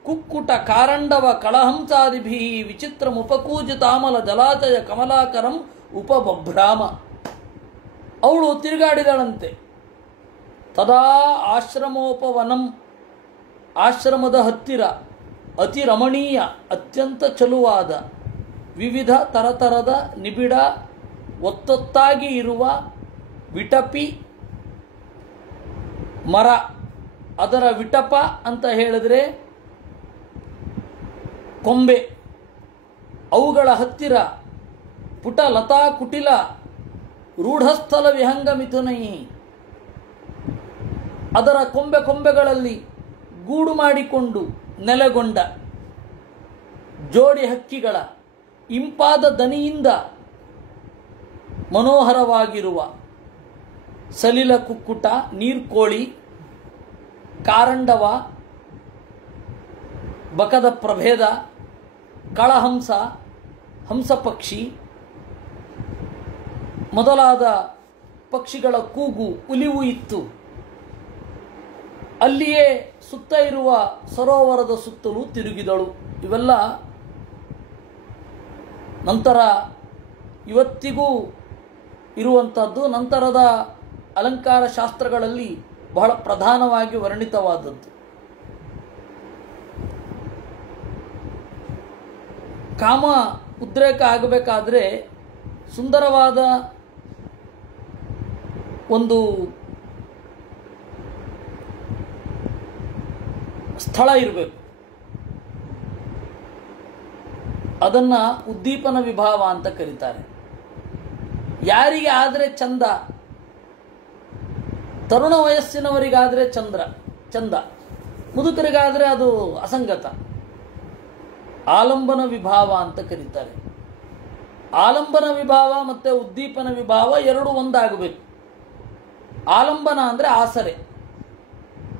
ಕುಕ್ಕುಟ ಕಾರಂಡವ ಕಳಹಂಸಾದಿಭಿ ವಿಚಿತ್ರ ಮುಪಕೂಜಿತಾಮಲ ಜಲಾಚಯ ಕಮಲಾಕರಂ ಉಪಬಭ್ರಾಮ. ಅವಳು ತಿರುಗಾಡಿದಳಂತೆ. ತದಾ ಆಶ್ರಮೋಪವನಂ, ಆಶ್ರಮದ ಹತ್ತಿರ ಅತಿ ರಮಣೀಯ ಅತ್ಯಂತ ಚಲುವಾದ ವಿವಿಧ ತರತರದ ನಿಬಿಡ ಒತ್ತೊತ್ತಾಗಿ ಇರುವ ವಿಟಪಿ ಮರ, ಅದರ ವಿಟಪ ಅಂತ ಹೇಳಿದ್ರೆ ಕೊಂಬೆ, ಅವುಗಳ ಹತ್ತಿರ ಪುಟ ಲತಾ ಕುಟಿಲ ರೂಢಸ್ಥಲ ವಿಹಂಗ ಮಿಥುನೈ, ಅದರ ಕೊಂಬೆಗಳಲ್ಲಿ ಗೂಡು ಮಾಡಿಕೊಂಡು ನೆಲೆಗೊಂಡ ಜೋಡಿ ಹಕ್ಕಿಗಳ ಇಂಪಾದ ದನಿಯಿಂದ ಮನೋಹರವಾಗಿರುವ ಸಲಿಲ ಕುಕ್ಕುಟ, ನೀರ್ಕೋಳಿ, ಕಾರಂಡವ, ಬಕದ ಪ್ರಭೇದ, ಕಳಹಂಸ, ಹಂಸಪಕ್ಷಿ ಮೊದಲಾದ ಪಕ್ಷಿಗಳ ಕೂಗು ಉಲಿವು ಇತ್ತು. ಅಲ್ಲಿಯೇ ಸುತ್ತ ಇರುವ ಸರೋವರದ ಸುತ್ತಲೂ ತಿರುಗಿದಳು. ಇವೆಲ್ಲ ನಂತರ ಇವತ್ತಿಗೂ ಇರುವಂಥದ್ದು, ನಂತರದ ಅಲಂಕಾರ ಶಾಸ್ತ್ರಗಳಲ್ಲಿ ಬಹಳ ಪ್ರಧಾನವಾಗಿ ವರ್ಣಿತವಾದದ್ದು. ಕಾಮ ಉದ್ರೇಕ ಆಗಬೇಕಾದ್ರೆ ಸುಂದರವಾದ ಒಂದು ಸ್ಥಳ ಇರಬೇಕು. ಅದನ್ನ ಉದ್ದೀಪನ ವಿಭಾವ ಅಂತ ಕರೀತಾರೆ. ಯಾರಿಗೆ ಆದರೆ ಚಂದ, ತರುಣ ವಯಸ್ಸಿನವರಿಗಾದರೆ ಚಂದ, ಮುದುಕರಿಗಾದರೆ ಅದು ಅಸಂಗತ. ಆಲಂಬನ ವಿಭಾವ ಅಂತ ಕರೀತಾರೆ. ಆಲಂಬನ ವಿಭಾವ ಮತ್ತು ಉದ್ದೀಪನ ವಿಭಾವ ಎರಡು ಒಂದಾಗಬೇಕು. ಆಲಂಬನ ಅಂದರೆ ಆಸರೆ,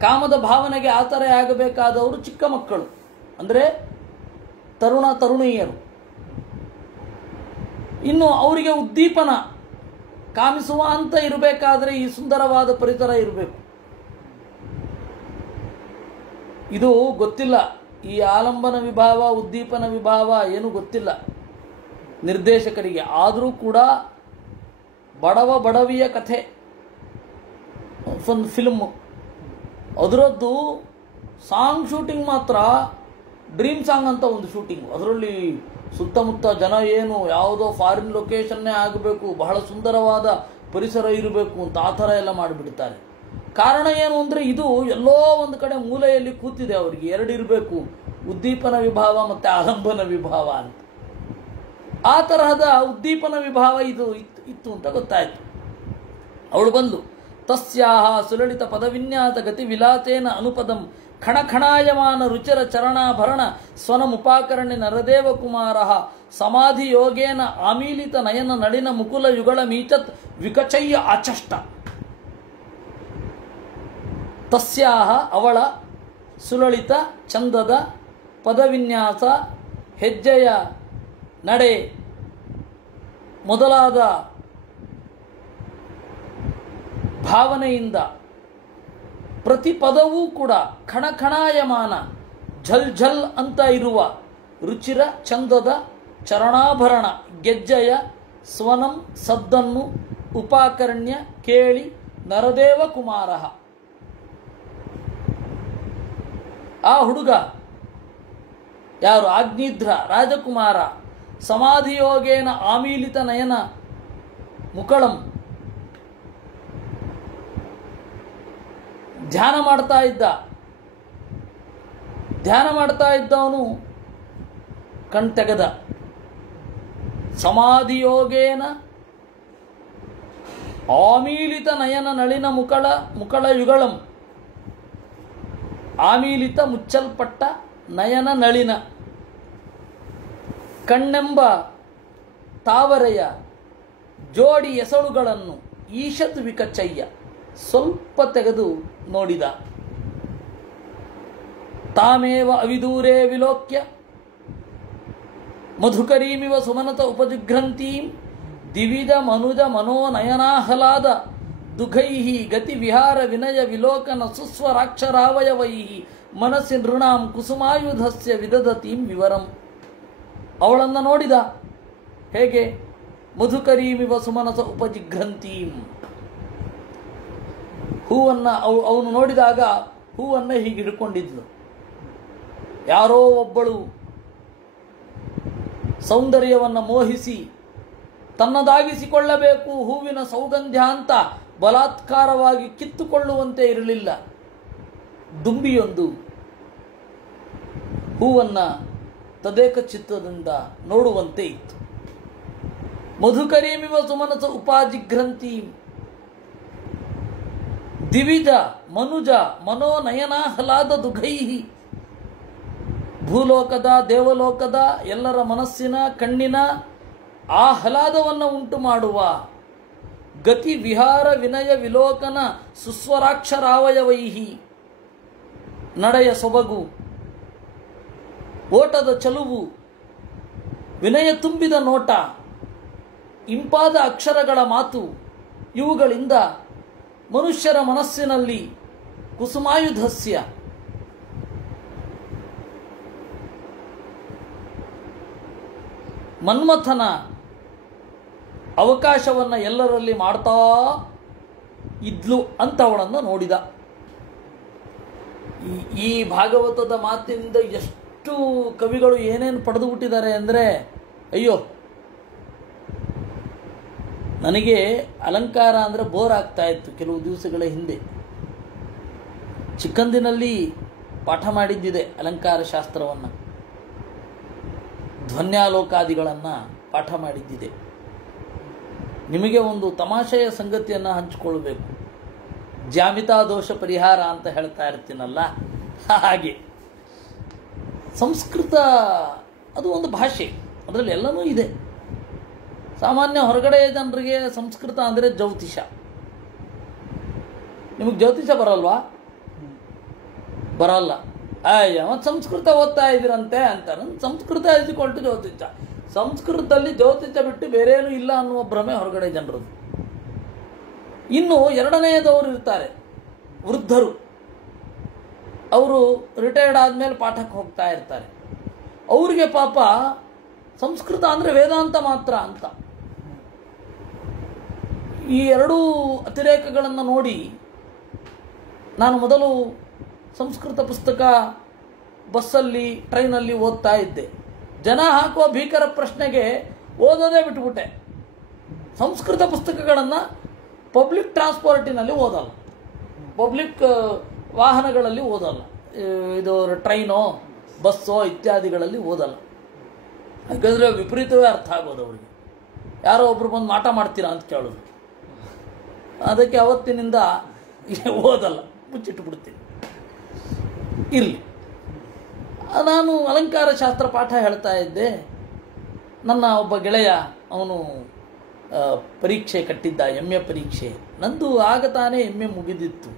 ಕಾಮದ ಭಾವನೆಗೆ ಆಸರೆ ಆಗಬೇಕಾದವರು ಚಿಕ್ಕ ಮಕ್ಕಳು, ಅಂದರೆ ತರುಣೀಯರು. ಇನ್ನು ಅವರಿಗೆ ಉದ್ದೀಪನ ಕಾಮಿಸುವ ಅಂತ ಇರಬೇಕಾದ್ರೆ ಈ ಸುಂದರವಾದ ಪರಿಸರ ಇರಬೇಕು. ಇದು ಗೊತ್ತಿಲ್ಲ, ಈ ಆಲಂಬನ ವಿಭಾವ ಉದ್ದೀಪನ ವಿಭಾವ ಏನು ಗೊತ್ತಿಲ್ಲ ನಿರ್ದೇಶಕರಿಗೆ. ಆದರೂ ಕೂಡ ಬಡವಿಯ ಕಥೆ ಒಂದು ಫಿಲ್ಮು, ಅದರದ್ದು ಸಾಂಗ್ ಶೂಟಿಂಗ್ ಮಾತ್ರ ಡ್ರೀಮ್ ಸಾಂಗ್ ಅಂತ ಒಂದು ಶೂಟಿಂಗ್. ಅದರಲ್ಲಿ ಸುತ್ತಮುತ್ತ ಜನ ಏನು ಯಾವುದೋ ಫಾರಿನ್ ಲೊಕೇಶನ್ನೇ ಆಗಬೇಕು, ಬಹಳ ಸುಂದರವಾದ ಪರಿಸರ ಇರಬೇಕು ಅಂತ ಆ ಥರ ಎಲ್ಲ ಮಾಡಿಬಿಡ್ತಾರೆ. ಕಾರಣ ಏನು ಅಂದರೆ ಇದು ಎಲ್ಲೋ ಒಂದು ಕಡೆ ಮೂಲೆಯಲ್ಲಿ ಕೂತಿದೆ. ಅವರಿಗೆ ಎರಡು ಇರಬೇಕು, ಉದ್ದೀಪನ ವಿಭಾವ ಮತ್ತು ಆಲಂಬನ ವಿಭಾವ ಅಂತ. ಆ ತರಹದ ಉದ್ದೀಪನ ವಿಭಾವ ಇದು ಇತ್ತು ಅಂತ ಗೊತ್ತಾಯಿತು. ಅವಳು ಬಂದು ತಸ್ಯಾಹ ಸುಲಲಿತ ಪದವಿನ್ಯಾಸ ಗತಿ ವಿಲಾಸೇನ ಅನುಪದಂ ಖಣಖಣಾಯಮಾನ ರುಚಿರ ಚರಣಾಭರಣ ಸ್ವನಮುಪಾಕರಣಿ ನರದೇವ ಕುಮಾರ ಸಮಾಧಿ ಯೋಗೇನ ಆಮೀಲಿತ ನಯನ ನಳಿನ ಮುಕುಲ ಯುಗಳ ಮೀಚತ್ ವಿಕಚಯ್ಯ ಆಚಷ್ಟ. ತಸ್ಯಾಹ ಅವಳ ಸುಲಲಿತ ಚಂದದ ಪದವಿನ್ಯಾಸ, ಹೆಜ್ಜೆಯ ನಡೆ ಮೊದಲಾದ ಭಾವನೆಯಿಂದ ಪ್ರತಿ ಪದವೂ ಕೂಡ ಖಣಖಣಾಯಮಾನ ಝಲ್ ಝಲ್ ಅಂತ ಇರುವ ರುಚಿರ ಚಂದದ ಚರಣಾಭರಣ ಗೆಜ್ಜೆಯ ಸ್ವನಂ ಸದ್ದನ್ನು ಉಪಾಕರ್ಣ್ಯ ಕೇಳಿ ನರದೇವ ಕುಮಾರ. ಆ ಹುಡುಗ ಯಾರು? ಆಗ್ನಿಧ್ರ ರಾಜಕುಮಾರ. ಸಮಾಧಿಯೋಗೇನ ಆಮೀಲಿತ ನಯನ ಮುಕಳಂ, ಧ್ಯಾನ ಮಾಡ್ತಾ ಇದ್ದವನು ಕಣ್ತೆಗೆದ. ಸಮಾಧಿಯೋಗೇನ ಆಮೀಲಿತ ನಯನ ನಳಿನ ಮುಕಳ ಯುಗಳಂ, ಆಮೀಲಿತ ಮುಚ್ಚಲ್ಪಟ್ಟ ನಯನ ನಳಿನ ಕಣ್ಣೆಂಬ ತಾವರೆಯ ಜೋಡಿ ಎಸಳುಗಳನ್ನು ಈಶತ್ ವಿಕಚಯ್ಯ ಸ್ವಲ್ಪ ತೆಗೆದು ನೋಡಿದ. ತಾಮೇವ ಅವಿದೂರೇ ವಿಲೋಕ್ಯ ಮಧುಕರೀಮಿವ ಸುಮನತ ಉಪಜಿಘ್ರಂತೀಂ ದಿವಿಜ ಮನುಜ ಮನೋನಯನಾಹ್ಲಾದ ದುಘೈಹಿ ಗತಿ ವಿಹಾರ ವಿನಯ ವಿಲೋಕನ ಸುಸ್ವರಾಕ್ಷರಾವಯವೈಹಿ ಮನಸ್ಸಿ ನೃಣಾಂ ಕುಸುಮಾಯುಧಸ್ಯ ವಿದಧತೀಂ ವಿವರಂ. ಅವಳನ್ನು ನೋಡಿದ. ಹೇಗೆ? ಮಧುಕರೀಮಿವ ಸುಮನಸ ಉಪಜಿಘ್ರಂತೀಂ. ಹೂವನ್ನು ಅವನು ನೋಡಿದಾಗ ಹೂವನ್ನು ಹೀಗೆ ಹಿಡ್ಕೊಂಡಿದ್ಲು. ಯಾರೋ ಒಬ್ಬಳು ಸೌಂದರ್ಯವನ್ನು ಮೋಹಿಸಿ ತನ್ನದಾಗಿಸಿಕೊಳ್ಳಬೇಕು ಹೂವಿನ ಸೌಗಂಧ್ಯ ಅಂತ ಬಲಾತ್ಕಾರವಾಗಿ ಕಿತ್ತುಕೊಳ್ಳುವಂತೆ ಇರಲಿಲ್ಲ. ದುಂಬಿಯೊಂದು ಹೂವನ್ನು ತದೇಕ ಚಿತ್ತದಿಂದ ನೋಡುವಂತೆ ಇತ್ತು. ಮಧುಕರೀಮಿವ ಸುಮನಸ ಉಪಾಜಿಘ್ರಂತಿ. ದಿವಿಜ ಮನುಜ ಮನೋನಯನಾಹ್ಲಾದ ದುಘೈಹಿ. ಭೂಲೋಕದ ದೇವಲೋಕದ ಎಲ್ಲರ ಮನಸ್ಸಿನ ಕಣ್ಣಿನ ಆಹ್ಲಾದವನ್ನು ಉಂಟು ಮಾಡುವ ಗತಿ ವಿಹಾರ ವಿನಯ ವಿಲೋಕನ ಸುಸ್ವರಾಕ್ಷರಾವಯವೈಹಿ. ನಡೆಯ ಸೊಬಗು, ಓಟದ ಚಲುವು, ವಿನಯ ತುಂಬಿದ ನೋಟ, ಇಂಪಾದ ಅಕ್ಷರಗಳ ಮಾತು, ಇವುಗಳಿಂದ ಮನುಷ್ಯರ ಮನಸ್ಸಿನಲ್ಲಿ ಕುಸುಮಾಯುಧಸ್ಯ ಮನ್ಮಥನ ಅವಕಾಶವನ್ನು ಎಲ್ಲರಲ್ಲಿ ಮಾಡ್ತಾ ಇದ್ಲು ಅಂತ ಅವಳನ್ನು ನೋಡಿದ. ಈ ಭಾಗವತದ ಮಾತಿನಿಂದ ಎಷ್ಟು ಕವಿಗಳು ಏನೇನು ಪಡೆದು ಬಿಟ್ಟಿದ್ದಾರೆ ಅಂದರೆ, ಅಯ್ಯೋ, ನನಗೆ ಅಲಂಕಾರ ಅಂದರೆ ಬೋರ್ ಆಗ್ತಾ ಇತ್ತು ಕೆಲವು ದಿವಸಗಳ ಹಿಂದೆ. ಚಿಕ್ಕಂದಿನಲ್ಲಿ ಪಾಠ ಮಾಡಿದ್ದಿದೆ ಅಲಂಕಾರ ಶಾಸ್ತ್ರವನ್ನು, ಧ್ವನ್ಯಾಲೋಕಾದಿಗಳನ್ನು ಪಾಠ ಮಾಡಿದ್ದಿದೆ. ನಿಮಗೆ ಒಂದು ತಮಾಷೆಯ ಸಂಗತಿಯನ್ನು ಹಂಚಿಕೊಳ್ಬೇಕು. ಜ್ಯಾಮಿತಾ ದೋಷ ಪರಿಹಾರ ಅಂತ ಹೇಳ್ತಾ ಇರ್ತೀನಲ್ಲ, ಹಾಗೆ ಸಂಸ್ಕೃತ ಅದು ಒಂದು ಭಾಷೆ, ಅದರಲ್ಲಿ ಎಲ್ಲನೂ ಇದೆ. ಸಾಮಾನ್ಯ ಹೊರಗಡೆ ಜನರಿಗೆ ಸಂಸ್ಕೃತ ಅಂದರೆ ಜ್ಯೋತಿಷ. ನಿಮಗೆ ಜ್ಯೋತಿಷ ಬರಲ್ವಾ? ಬರಲ್ಲ. ಅಯ್ಯ, ಮತ್ತು ಸಂಸ್ಕೃತ ಓದ್ತಾ ಇದ್ದೀರಂತೆ ಅಂತಾರೆ. ಸಂಸ್ಕೃತ ಇಸಿಕೊಂಡು ಜ್ಯೋತಿಷ. ಸಂಸ್ಕೃತದಲ್ಲಿ ಜ್ಯೋತಿಷ ಬಿಟ್ಟು ಬೇರೇನೂ ಇಲ್ಲ ಅನ್ನುವ ಭ್ರಮೆ ಹೊರಗಡೆ ಜನರದು. ಇನ್ನು ಎರಡನೆಯದವರು ಇರ್ತಾರೆ, ವೃದ್ಧರು. ಅವರು ರಿಟೈರ್ಡ್ ಆದಮೇಲೆ ಪಾಠಕ್ಕೆ ಹೋಗ್ತಾ ಇರ್ತಾರೆ. ಅವರಿಗೆ ಪಾಪ ಸಂಸ್ಕೃತ ಅಂದರೆ ವೇದಾಂತ ಮಾತ್ರ ಅಂತ. ಈ ಎರಡೂ ಅತಿರೇಕಗಳನ್ನು ನೋಡಿ ನಾನು ಮೊದಲು ಸಂಸ್ಕೃತ ಪುಸ್ತಕ ಬಸ್ಸಲ್ಲಿ ಟ್ರೈನಲ್ಲಿ ಓದ್ತಾ ಇದ್ದೆ. ಜನ ಹಾಕುವ ಭೀಕರ ಪ್ರಶ್ನೆಗೆ ಓದೋದೇ ಬಿಟ್ಬಿಟ್ಟೆ. ಸಂಸ್ಕೃತ ಪುಸ್ತಕಗಳನ್ನು ಪಬ್ಲಿಕ್ ಟ್ರಾನ್ಸ್ಪೋರ್ಟಿನಲ್ಲಿ ಓದಲ್ಲ, ಪಬ್ಲಿಕ್ ವಾಹನಗಳಲ್ಲಿ ಓದಲ್ಲ, ಇದು ಟ್ರೈನೋ ಬಸ್ಸೋ ಇತ್ಯಾದಿಗಳಲ್ಲಿ ಓದಲ್ಲ. ಯಾಕಂದರೆ ವಿಪರೀತವೇ ಅರ್ಥ ಆಗೋದು ಅವರಿಗೆ. ಯಾರೋ ಒಬ್ರು ಬಂದು ಮಾಟ ಮಾಡ್ತೀರಾ ಅಂತ ಕೇಳೋದು. ಅದಕ್ಕೆ ಅವತ್ತಿನಿಂದ ಓದಲ್ಲ, ಮುಚ್ಚಿಟ್ಟುಬಿಡ್ತೀನಿ. ಇರಲಿ, ನಾನು ಅಲಂಕಾರ ಶಾಸ್ತ್ರ ಪಾಠ ಹೇಳ್ತಾ ಇದ್ದೆ. ನನ್ನ ಒಬ್ಬ ಗೆಳೆಯ, ಅವನು ಪರೀಕ್ಷೆ ಕಟ್ಟಿದ್ದ, MA ಪರೀಕ್ಷೆ. ನಂದು ಆಗ ತಾನೇ MA ಮುಗಿದಿತ್ತು,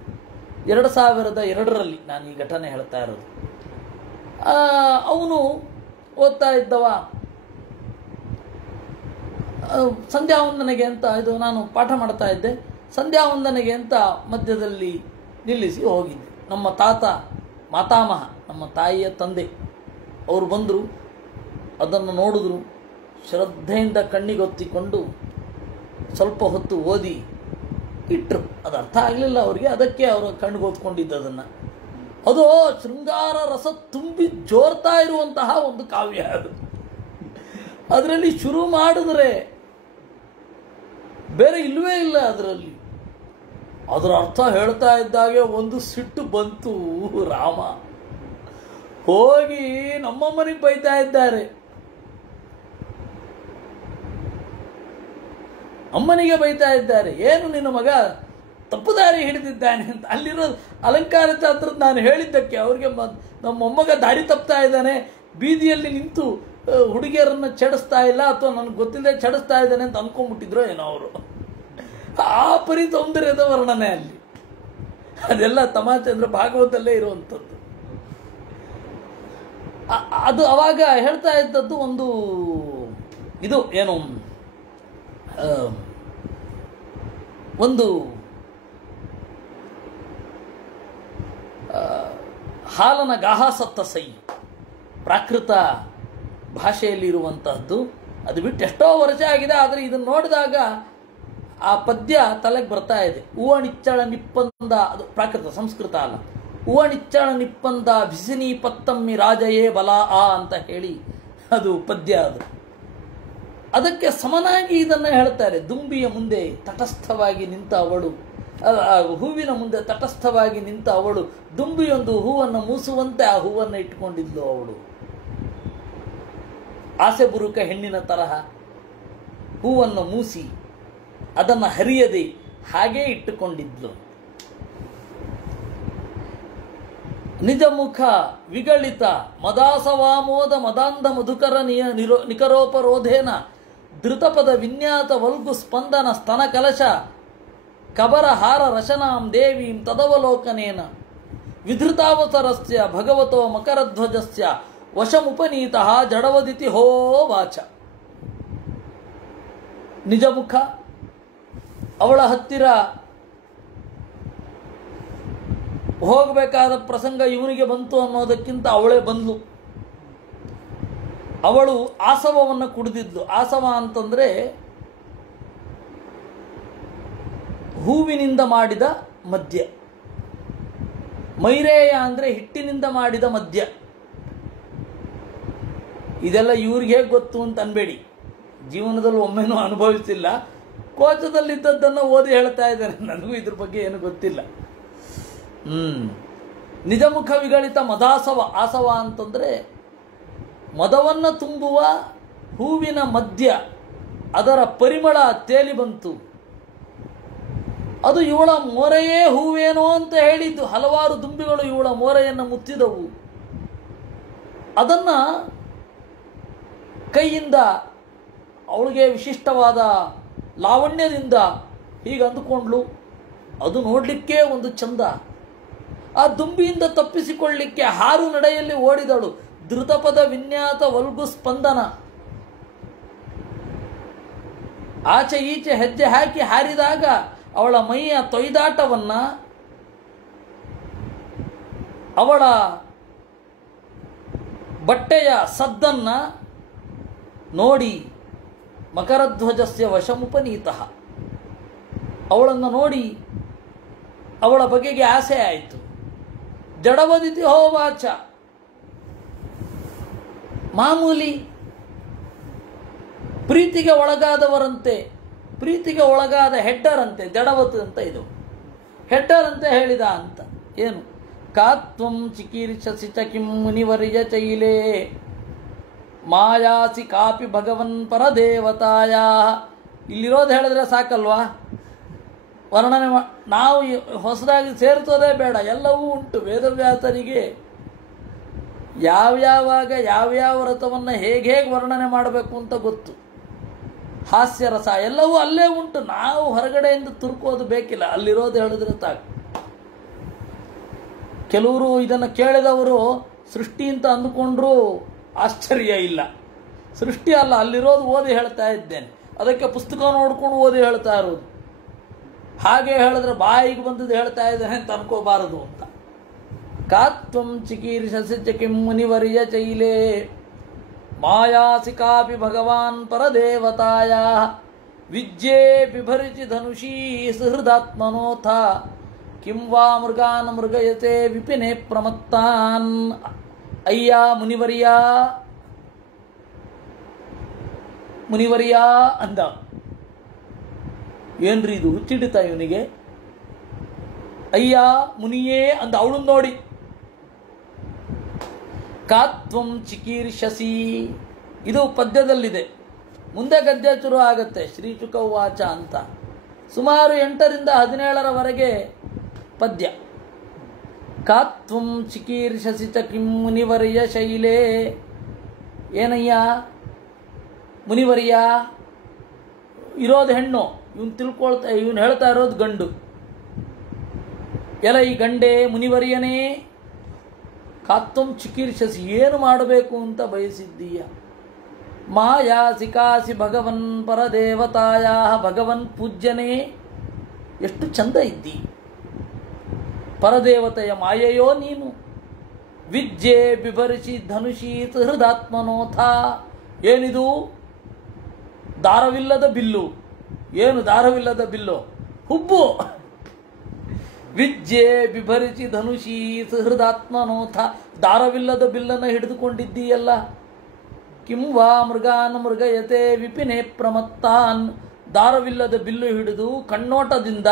2002ರಲ್ಲಿ ನಾನು ಈ ಘಟನೆ ಹೇಳ್ತಾ ಇರೋದು. ಅವನು ಓದ್ತಾ ಇದ್ದವ. ಸಂಧ್ಯಾ ವಂದನೆಗೆ ಅಂತ, ಇದು ನಾನು ಪಾಠ ಮಾಡ್ತಾ ಇದ್ದೆ, ಸಂಧ್ಯಾ ವಂದನೆಗೆ ಅಂತ ಮಧ್ಯದಲ್ಲಿ ನಿಲ್ಲಿಸಿ ಹೋಗಿದ್ದೆ. ನಮ್ಮ ತಾತ, ಮಾತಾಮಹ, ನಮ್ಮ ತಾಯಿಯ ತಂದೆ, ಅವರು ಬಂದರು, ಅದನ್ನು ನೋಡಿದ್ರು, ಶ್ರದ್ಧೆಯಿಂದ ಕಣ್ಣಿಗೊತ್ತಿಕೊಂಡು ಸ್ವಲ್ಪ ಹೊತ್ತು ಓದಿ ಇಟ್ಟರು. ಅದು ಅರ್ಥ ಆಗಲಿಲ್ಲ ಅವರಿಗೆ, ಅದಕ್ಕೆ ಅವರು ಕಣ್ಣಿಗೊತ್ಕೊಂಡಿದ್ದದನ್ನು. ಅದು ಶೃಂಗಾರ ರಸ ತುಂಬಿ ಜೋರ್ತಾ ಇರುವಂತಹ ಒಂದು ಕಾವ್ಯ ಅದು. ಅದರಲ್ಲಿ ಶುರು ಮಾಡಿದ್ರೆ ಬೇರೆ ಇಲ್ಲವೇ ಇಲ್ಲ ಅದರಲ್ಲಿ. ಅದರ ಅರ್ಥ ಹೇಳ್ತಾ ಇದ್ದಾಗೆ ಒಂದು ಸಿಟ್ಟು ಬಂತು. ರಾಮ ಹೋಗಿ ನಮ್ಮಮ್ಮನಿಗೆ ಬೈತಾ ಇದ್ದಾರೆ. ಅಮ್ಮನಿಗೆ ಬೈತಾ ಇದ್ದಾರೆ, ಏನು ನಿನ್ನ ಮಗ ತಪ್ಪು ದಾರಿ ಹಿಡಿದಿದ್ದಾನೆ ಅಂತ. ಅಲ್ಲಿರೋ ಅಲಂಕಾರ ಶಾಸ್ತ್ರದ ನಾನು ಹೇಳಿದ್ದಕ್ಕೆ ಅವ್ರಿಗೆ ನಮ್ಮ ಮೊಮ್ಮಗ ದಾರಿ ತಪ್ತಾ ಇದ್ದಾನೆ, ಬೀದಿಯಲ್ಲಿ ನಿಂತು ಹುಡುಗಿಯರನ್ನು ಚೆಡಿಸ್ತಾ ಇಲ್ಲ, ಅಥವಾ ನನಗೆ ಗೊತ್ತಿಲ್ಲದೆ ಚೆಡಿಸ್ತಾ ಇದ್ದಾನೆ ಅಂತ ಅಂದ್ಕೊಂಡ್ಬಿಟ್ಟಿದ್ರು ಏನೋ ಅವರು. ಆ ಪರಿ ಸೌಂದರ್ಯದ ವರ್ಣನೆ ಅಲ್ಲಿ. ಅದೆಲ್ಲ ತಮಾಷೆ ಅಂದರೆ ಭಾಗವತಲ್ಲೇ ಇರುವಂಥದ್ದು. ಅದು ಅವಾಗ ಹೇಳ್ತಾ ಇದ್ದದ್ದು ಒಂದು ಇದು ಏನು ಒಂದು ಹಾಲನ ಗಾಹಾಸತ್ತ ಸೈ ಪ್ರಾಕೃತ ಭಾಷೆಯಲ್ಲಿರುವಂತಹದ್ದು. ಅದು ಬಿಟ್ಟು ಎಷ್ಟೋ ವರ್ಷ ಆಗಿದೆ, ಆದರೆ ಇದನ್ನು ನೋಡಿದಾಗ ಆ ಪದ್ಯ ತಲೆಗೆ ಬರ್ತಾ ಇದೆ. ಹೂವಣಿಚ್ಚಳ ನಿಪ್ಪಂದ, ಅದು ಪ್ರಾಕೃತ, ಸಂಸ್ಕೃತ ಅಲ್ಲ. ಹೂವಣಿಚ್ಚಳ ನಿಪ್ಪಂದ ಬಿಸಿನಿ ಪತ್ತಮ್ಮಿ ರಾಜಯೇ ಬಲ ಆ ಅಂತ ಹೇಳಿ ಅದು ಪದ್ಯ. ಅದು ಅದಕ್ಕೆ ಸಮನಾಗಿ ಇದನ್ನು ಹೇಳ್ತಾರೆ. ದುಂಬಿಯ ಮುಂದೆ ತಟಸ್ಥವಾಗಿ ನಿಂತ ಅವಳು, ಹೂವಿನ ಮುಂದೆ ತಟಸ್ಥವಾಗಿ ನಿಂತ ಅವಳು, ದುಂಬಿಯೊಂದು ಹೂವನ್ನು ಮೂಸುವಂತೆ ಆ ಹೂವನ್ನು ಇಟ್ಕೊಂಡಿದ್ಲು ಅವಳು. ಆಸೆ ಬುರುಕ ಹೆಣ್ಣಿನ ತರಹ ಹೂವನ್ನು ಮೂಸಿ ಅದನ್ನು ಹರಿಯದೆ ಹಾಗೇ ಇಟ್ಟುಕೊಂಡಿದ್ಲು. ನಿಜ ಮುಖ ವಿಗಳಿತ ಮದಾಸವಾಮೋದ ಮದಾಂಧ ಮಧುಕರ ನಿಕರೋಪರೋಧೇನ ಧೃತಪದ ವಿನ್ಯಾತ ವಲ್ಗು ಸ್ಪಂದನ ಸ್ತನ ಕಲಶ ಕಬರ ಹಾರ ರಶನಾಂ ದೇವೀಂ ತದವಲೋಕನೇನ ವಿಧೃತಾವತರಸ್ಯ ಭಗವತೋ ಮಕರಧ್ವಜಸ್ಯ ವಶಮುಪನೀತಃ ಜಡವದಿತಿ ಹೋ ವಾಚ. ನಿಜಮುಖ ಅವಳ ಹತ್ತಿರ ಹೋಗಬೇಕಾದ ಪ್ರಸಂಗ ಇವನಿಗೆ ಬಂತು ಅನ್ನೋದಕ್ಕಿಂತ ಅವಳೇ ಬಂದ್ಲು. ಅವಳು ಆಸವವನ್ನು ಕುಡಿದಿದ್ಲು. ಆಸವ ಅಂತಂದ್ರೆ ಹೂವಿನಿಂದ ಮಾಡಿದ ಮದ್ಯ, ಮೈರೇಯ ಅಂದರೆ ಹಿಟ್ಟಿನಿಂದ ಮಾಡಿದ ಮದ್ಯ. ಇದೆಲ್ಲ ಇವ್ರಿಗೆ ಹೇಗೆ ಗೊತ್ತು ಅಂತ ಅನ್ಬೇಡಿ, ಜೀವನದಲ್ಲಿ ಒಮ್ಮೆನೂ ಅನುಭವಿಸಿಲ್ಲ. ಕೋಚದಲ್ಲಿದ್ದದ್ದನ್ನು ಓದಿ ಹೇಳ್ತಾ ಇದ್ದಾರೆ, ನನಗೂ ಇದ್ರ ಬಗ್ಗೆ ಏನು ಗೊತ್ತಿಲ್ಲ. ನಿಜಮುಖ ವಿಗಳಿತ ಮದಾಸವ. ಆಸವ ಅಂತಂದರೆ ಮದವನ್ನು ತುಂಬುವ ಹೂವಿನ ಮಧ್ಯ, ಅದರ ಪರಿಮಳ ತೇಲಿ ಬಂತು. ಅದು ಇವಳ ಮೋರೆಯೇ ಹೂವೇನೋ ಅಂತ ಹೇಳಿದ್ದು. ಹಲವಾರು ದುಂಬಿಗಳು ಇವಳ ಮೋರೆಯನ್ನು ಮುತ್ತಿದವು. ಅದನ್ನು ಕೈಯಿಂದ ಅವಳಿಗೆ ವಿಶಿಷ್ಟವಾದ ಲಾವಣ್ಯದಿಂದ ಹೀಗೆ ಅಂದುಕೊಂಡ್ಲು. ಅದು ನೋಡಲಿಕ್ಕೆ ಒಂದು ಚಂದ. ಆ ದುಂಬಿಯಿಂದ ತಪ್ಪಿಸಿಕೊಳ್ಳಲಿಕ್ಕೆ ಹಾರು ನಡೆಯಲ್ಲಿ ಓಡಿದಳು. ಧೃತಪದ ವಿನ್ಯಾತ ವಲ್ಗು ಸ್ಪಂದನ, ಆಚೆ ಈಚೆ ಹೆಜ್ಜೆ ಹಾಕಿ ಹಾರಿದಾಗ ಅವಳ ಮೈಯ ತೊಯ್ದಾಟವನ್ನ, ಅವಳ ಬಟ್ಟೆಯ ಸದ್ದನ್ನ ನೋಡಿ ಮಕರಧ್ವಜಸ್ಯ ವಶಮುಪನೀತಃ, ಅವಳನ್ನು ನೋಡಿ ಅವಳ ಬಗೆಗೆ ಆಸೆ ಆಯಿತು. ಜಡವದಿತಿ ಹೋವಾಚ, ಮಾಮೂಲಿ ಪ್ರೀತಿಗೆ ಒಳಗಾದವರಂತೆ, ಪ್ರೀತಿಗೆ ಒಳಗಾದ ಹೆಡ್ಡರಂತೆ, ಜಡವತ್ ಅಂತ ಇದು ಹೆಡ್ಡರ್ ಅಂತ ಹೇಳಿದ ಅಂತ. ಏನು ಕಾತ್ವಂ ಚಿಕೀರ್ಷಸಿ ಚ ಕಿಂ ಮುನಿವರ್ಯ ಚೈಲೇ ಮಾಯಾಸಿ ಕಾಪಿ ಭಗವನ್ ಪರದೇವತಾಯ. ಇಲ್ಲಿರೋದು ಹೇಳಿದ್ರೆ ಸಾಕಲ್ವಾ, ವರ್ಣನೆ ನಾವು ಹೊಸದಾಗಿ ಸೇರಿಸೋದೇ ಬೇಡ, ಎಲ್ಲವೂ ಉಂಟು. ವೇದವ್ಯಾಸರಿಗೆ ಯಾವ್ಯಾವಾಗ ಯಾವ್ಯಾವ ವ್ರತವನ್ನು ಹೇಗೆ ವರ್ಣನೆ ಮಾಡಬೇಕು ಅಂತ ಗೊತ್ತು. ಹಾಸ್ಯರಸ ಎಲ್ಲವೂ ಅಲ್ಲೇ ಉಂಟು. ನಾವು ಹೊರಗಡೆಯಿಂದ ತುರ್ಕೋದು ಬೇಕಿಲ್ಲ, ಅಲ್ಲಿರೋದು ಹೇಳಿದ್ರೆ ಸಾಕು. ಕೆಲವರು ಇದನ್ನು ಕೇಳಿದವರು ಸೃಷ್ಟಿ ಅಂತ ಅಂದುಕೊಂಡ್ರೂ ಆಶ್ಚರ್ಯ ಇಲ್ಲ. ಸೃಷ್ಟಿ ಅಲ್ಲ, ಅಲ್ಲಿರೋದು ಓದಿ ಹೇಳ್ತಾ ಇದ್ದೇನೆ. ಅದಕ್ಕೆ ಪುಸ್ತಕ ನೋಡ್ಕೊಂಡು ಓದಿ ಹೇಳ್ತಾ ಇರೋದು. ಹಾಗೆ ಹೇಳಿದ್ರೆ ಬಾಯಿಗೆ ಬಂದದ್ದು ಹೇಳ್ತಾ ಇದ್ದೇನೆ ಅಂತ ಅನ್ಕೋಬಾರದು ಅಂತ. ಕಾತ್ವಂ ಚಿಕೀರ್ಷಸಿ ಚ ಕಿಂ ಮುನಿವರ್ಯ ಚೈಲೇ ಮಾಯಾಸಿ ಕಾಪಿ ಭಗವಾನ್ ಪರದೇವತಾಯ ವಿಜ್ಯೇ ಬಿಭರಿಚಿ ಧನುಷೀ ಸುಹೃದಾತ್ಮನೋಥ ಕಿಂ ವಾ ಮೃಗಾನ್ ಮೃಗಯತೆ ವಿಪಿನೆ ಪ್ರಮತ್ತಾನ್. ಅಯ್ಯ ಮುನಿವರ್ಯ, ಮುನಿವರ್ಯ ಅಂದ. ಏನ್ರಿ ಇದು, ಹುಚ್ಚಿಡಿತ ಇವನಿಗೆ? ಅಯ್ಯ ಮುನಿಯೇ ಅಂದ ಅವಳನ್ನು ನೋಡಿ. ಕಾತ್ವಂ ಚಿಕೀರ್ಷಸಿ, ಇದು ಪದ್ಯದಲ್ಲಿದೆ. ಮುಂದೆ ಗದ್ಯ ಶುರು ಆಗತ್ತೆ. ಶ್ರೀಶುಕ ವಾಚ ಅಂತ ಸುಮಾರು 8ರಿಂದ 17ರವರೆಗೆ ಪದ್ಯ. ಕಾತ್ವಂ ಚಿಕೀರ್ಷಸಿ ಚ ಕಿಂ ಮುನಿವರ್ಯ ಶೈಲೇ. ಏನಯ್ಯ ಮುನಿವರ್ಯ, ಇರೋದು ಹೆಣ್ಣು, ಇವನು ಹೇಳ್ತಾ ಇರೋದು ಗಂಡು. ಎಲ್ಲ ಈ ಗಂಡೇ ಮುನಿವರ್ಯನೇ, ಕಾತ್ವಂ ಚಿಕೀರ್ಷಸಿ, ಏನು ಮಾಡಬೇಕು ಅಂತ ಬಯಸಿದ್ದೀಯ? ಮಾಯಾಸಿ ಕಾಸಿ ಭಗವನ್ ಪರದೇವತಾಯ ಭಗವನ್ ಪೂಜ್ಯನೇ. ಎಷ್ಟು ಚಂದ ಇದ್ದಿ, ಪರದೇವತೆಯ ಮಾಯೆಯೋ ನೀನು. ವಿದ್ಯೆ ಬಿಭರಿಸಿ ಧನುಷೀತ್ ಹೃದಾತ್ಮನೋಥ. ಏನಿದು? ದಾರವಿಲ್ಲದ ಬಿಲ್ಲು. ಏನು ದಾರವಿಲ್ಲದ ಬಿಲ್ಲು? ಹುಬ್ಬು. ವಿದ್ಯೆ ಬಿಭರಿಸಿ ಧನುಷೀತ್ ಹೃದಾತ್ಮನೋಥ. ದಾರವಿಲ್ಲದ ಬಿಲ್ಲನ್ನು ಹಿಡಿದುಕೊಂಡಿದ್ದೀಯಲ್ಲ. ಕಿಂವಾ ಮೃಗಾನ್ ಮೃಗಯತೆ ವಿಪಿನೇ ಪ್ರಮತ್ತಾನ್. ದಾರವಿಲ್ಲದ ಬಿಲ್ಲು ಹಿಡಿದು ಕಣ್ಣೋಟದಿಂದ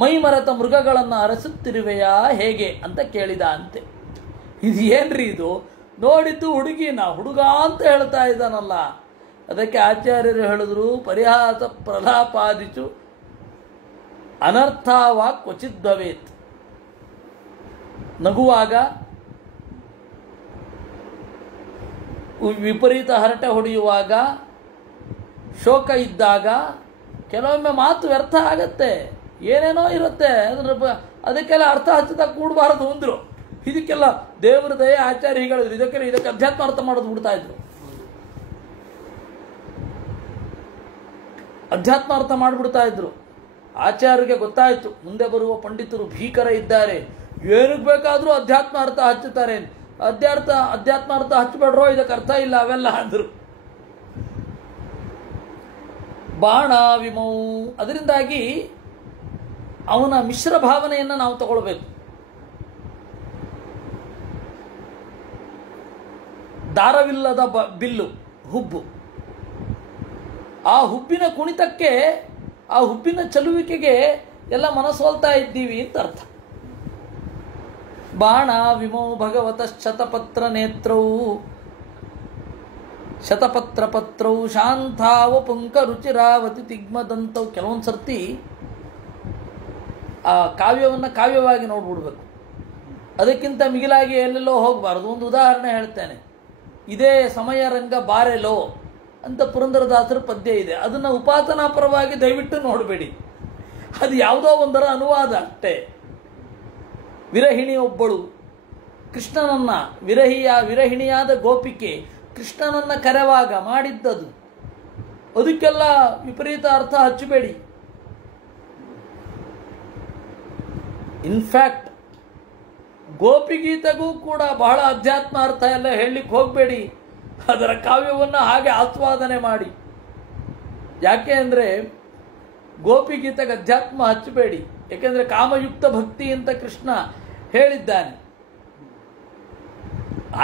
ಮೈಮರೆತ ಮೃಗಗಳನ್ನು ಅರಸುತ್ತಿರುವೆಯಾ ಹೇಗೆ ಅಂತ ಕೇಳಿದ ಅಂತೆ. ಇದು ಏನ್ರಿ ಇದು? ನೋಡಿದ್ದು ಹುಡುಗಿನ, ಹುಡುಗ ಅಂತ ಹೇಳ್ತಾ ಇದ್ದಾನಲ್ಲ. ಅದಕ್ಕೆ ಆಚಾರ್ಯರು ಹೇಳಿದ್ರು, ಪರಿಹಾಸ ಪ್ರಲಾಪಾದಿಚು ಅನರ್ಥವಾ ಕ್ವಚಿತ್ ಭವೇತ್. ನಗುವಾಗ, ವಿಪರೀತ ಹರಟೆ ಹೊಡೆಯುವಾಗ, ಶೋಕ ಇದ್ದಾಗ ಕೆಲವೊಮ್ಮೆ ಮಾತು ವ್ಯರ್ಥ ಆಗತ್ತೆ. ಏನೇನೋ ಇರುತ್ತೆ, ಅದಕ್ಕೆಲ್ಲ ಅರ್ಥ ಹಚ್ಚದಾಗ ಕೂಡಬಾರದು ಅಂದ್ರು. ಇದಕ್ಕೆಲ್ಲ ದೇವರ ದಯೆ ಆಚಾರ್ಯ ಹೇಳಿದ್ರು. ಇದಕ್ಕೆ ಅಧ್ಯಾತ್ಮ ಅರ್ಥ ಮಾಡೋದು ಬಿಡ್ತಾ ಇದ್ರು. ಅಧ್ಯಾತ್ಮ ಅರ್ಥ ಮಾಡಿಬಿಡ್ತಾ ಇದ್ರು. ಆಚಾರ್ಯರಿಗೆ ಗೊತ್ತಾಯಿತು, ಮುಂದೆ ಬರುವ ಪಂಡಿತರು ಭೀಕರ ಇದ್ದಾರೆ, ಏನಕ್ಕೆ ಬೇಕಾದರೂ ಅಧ್ಯಾತ್ಮ ಅರ್ಥ ಹಚ್ಚುತ್ತಾರೆ. ಅಧ್ಯಾತ್ಮ ಅರ್ಥ ಹಚ್ಚಬೇಡ್ರೋ, ಇದಕ್ಕೆ ಅರ್ಥ ಇಲ್ಲ ಅವೆಲ್ಲ ಅಂದರು. ಬಾಣ ವಿಮೌ. ಅದರಿಂದಾಗಿ ಅವನ ಮಿಶ್ರ ಭಾವನೆಯನ್ನು ನಾವು ತಗೊಳ್ಬೇಕು. ದಾರವಿಲ್ಲದ ಬಿಲ್ಲು, ಹುಬ್ಬು. ಆ ಹುಬ್ಬಿನ ಕುಣಿತಕ್ಕೆ, ಆ ಹುಬ್ಬಿನ ಚಲುವಿಕೆಗೆ ಎಲ್ಲ ಮನಸೋಲ್ತಾ ಇದ್ದೀವಿ ಅಂತ ಅರ್ಥ. ಬಾಣ ವಿಮೌ ಭಗವತ ಶತಪತ್ರ ನೇತ್ರೌ ಶತಪತ್ರ ಪತ್ರೌ ಶಾಂತಾವ ಪುಂಕ ರುಚಿರಾವತಿ ತಿಗ್ಮದಂತವು. ಕೆಲವೊಂದು ಸರ್ತಿ ಆ ಕಾವ್ಯವನ್ನು ಕಾವ್ಯವಾಗಿ ನೋಡ್ಬಿಡ್ಬೇಕು. ಅದಕ್ಕಿಂತ ಮಿಗಿಲಾಗಿ ಎಲ್ಲೆಲ್ಲೋ ಹೋಗಬಾರ್ದು. ಒಂದು ಉದಾಹರಣೆ ಹೇಳ್ತೇನೆ. ಇದೇ ಸಮಯ ರಂಗ ಬಾರೆಲೋ ಅಂತ ಪುರಂದರದಾಸರ ಪದ್ಯ ಇದೆ. ಅದನ್ನು ಉಪಾಸನಾ ಪರವಾಗಿ ದಯವಿಟ್ಟು ನೋಡಬೇಡಿ. ಅದು ಯಾವುದೋ ಒಂದರ ಅನುವಾದ ಅಷ್ಟೇ. ವಿರಹಿಣಿಯೊಬ್ಬಳು ಕೃಷ್ಣನನ್ನ, ವಿರಹಿಣಿಯಾದ ಗೋಪಿಕೆ ಕೃಷ್ಣನನ್ನ ಕರೆವಾಗ ಮಾಡಿದ್ದದು. ಅದಕ್ಕೆಲ್ಲ ವಿಪರೀತ ಅರ್ಥ ಹಚ್ಚಬೇಡಿ. ಇನ್ಫ್ಯಾಕ್ಟ್ ಗೋಪಿಗೀತೆಗೂ ಕೂಡ ಬಹಳ ಅಧ್ಯಾತ್ಮ ಅರ್ಥ ಎಲ್ಲ ಹೇಳಲಿಕ್ಕೆ ಹೋಗಬೇಡಿ. ಅದರ ಕಾವ್ಯವನ್ನು ಹಾಗೆ ಆಸ್ವಾದನೆ ಮಾಡಿ. ಯಾಕೆ ಅಂದರೆ ಗೋಪಿಗೀತೆಗೆ ಅಧ್ಯಾತ್ಮ ಹಚ್ಚಬೇಡಿ. ಯಾಕೆಂದರೆ ಕಾಮಯುಕ್ತ ಭಕ್ತಿ ಅಂತ ಕೃಷ್ಣ ಹೇಳಿದ್ದಾನೆ,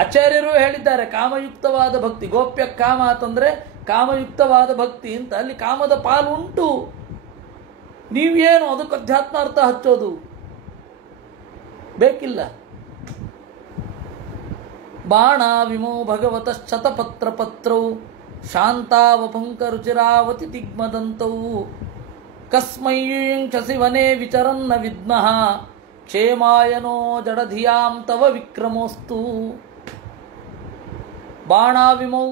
ಆಚಾರ್ಯರು ಹೇಳಿದ್ದಾರೆ. ಕಾಮಯುಕ್ತವಾದ ಭಕ್ತಿ, ಗೋಪ್ಯ ಕಾಮ ಅಂತಂದರೆ ಕಾಮಯುಕ್ತವಾದ ಭಕ್ತಿ ಅಂತ. ಅಲ್ಲಿ ಕಾಮದ ಪಾಲು ಉಂಟು. ನೀವೇನು ಅದಕ್ಕೆ ಅಧ್ಯಾತ್ಮ ಅರ್ಥ ಹಚ್ಚೋದು ಬೇಕಿಲ್ಲ. ಬಾಣ ವಿಮೋ ಭಗವತ ಶತಪತ್ರ ಪತ್ರೌ ಶಾಂತಾವಪಂಕ ರುಚಿರಾವತಿ ದಿಗ್ಮದಂತೌ ಕಸ್ಮೈಂಕ್ಷಸಿ ವನೆ ವಿಚರನ್ನ ವಿದ್ಮಃ ಕ್ಷೇಮಾಯನೋ ಜಡಧಿಯಾಂ ತವ ವಿಕ್ರಮೋಸ್ತು. ಬಾಣಾವಿಮೌ.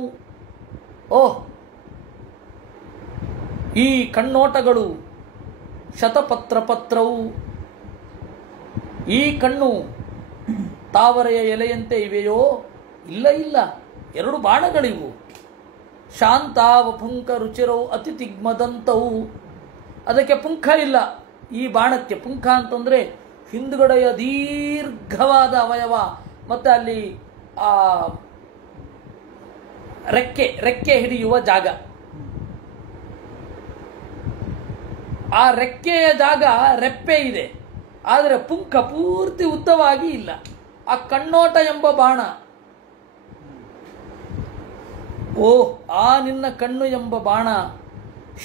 ಓಹ್, ಈ ಕಣ್ಣೋಟಗಳು ಶತಪತ್ರ ಪತ್ರವು, ಈ ಕಣ್ಣು ತಾವರೆಯ ಎಲೆಯಂತೆ ಇವೆಯೋ? ಇಲ್ಲ ಇಲ್ಲ, ಎರಡು ಬಾಣಗಳಿವು. ಶಾಂತಾವ ಪುಂಕ ರುಚಿರವು ಅತಿ ತಿಗ್ಮದಂತವು. ಅದಕ್ಕೆ ಪುಂಖ ಇಲ್ಲ. ಈ ಬಾಣಕ್ಕೆ ಪುಂಖ ಅಂತಂದರೆ ಹಿಂದುಗಡೆಯ ದೀರ್ಘವಾದ ಅವಯವ, ಮತ್ತು ಅಲ್ಲಿ ಆ ರೆಕ್ಕೆ ಹಿಡಿಯುವ ಜಾಗ. ಆ ರೆಕ್ಕೆಯ ಜಾಗ ರೆಪ್ಪೆ ಇದೆ, ಆದರೆ ಪುಂಖ ಪೂರ್ತಿ ಉದ್ದವಾಗಿ ಇಲ್ಲ. ಆ ಕಣ್ಣೋಟ ಎಂಬ ಬಾಣ. ಓಹ್, ಆ ನಿನ್ನ ಕಣ್ಣು ಎಂಬ ಬಾಣ.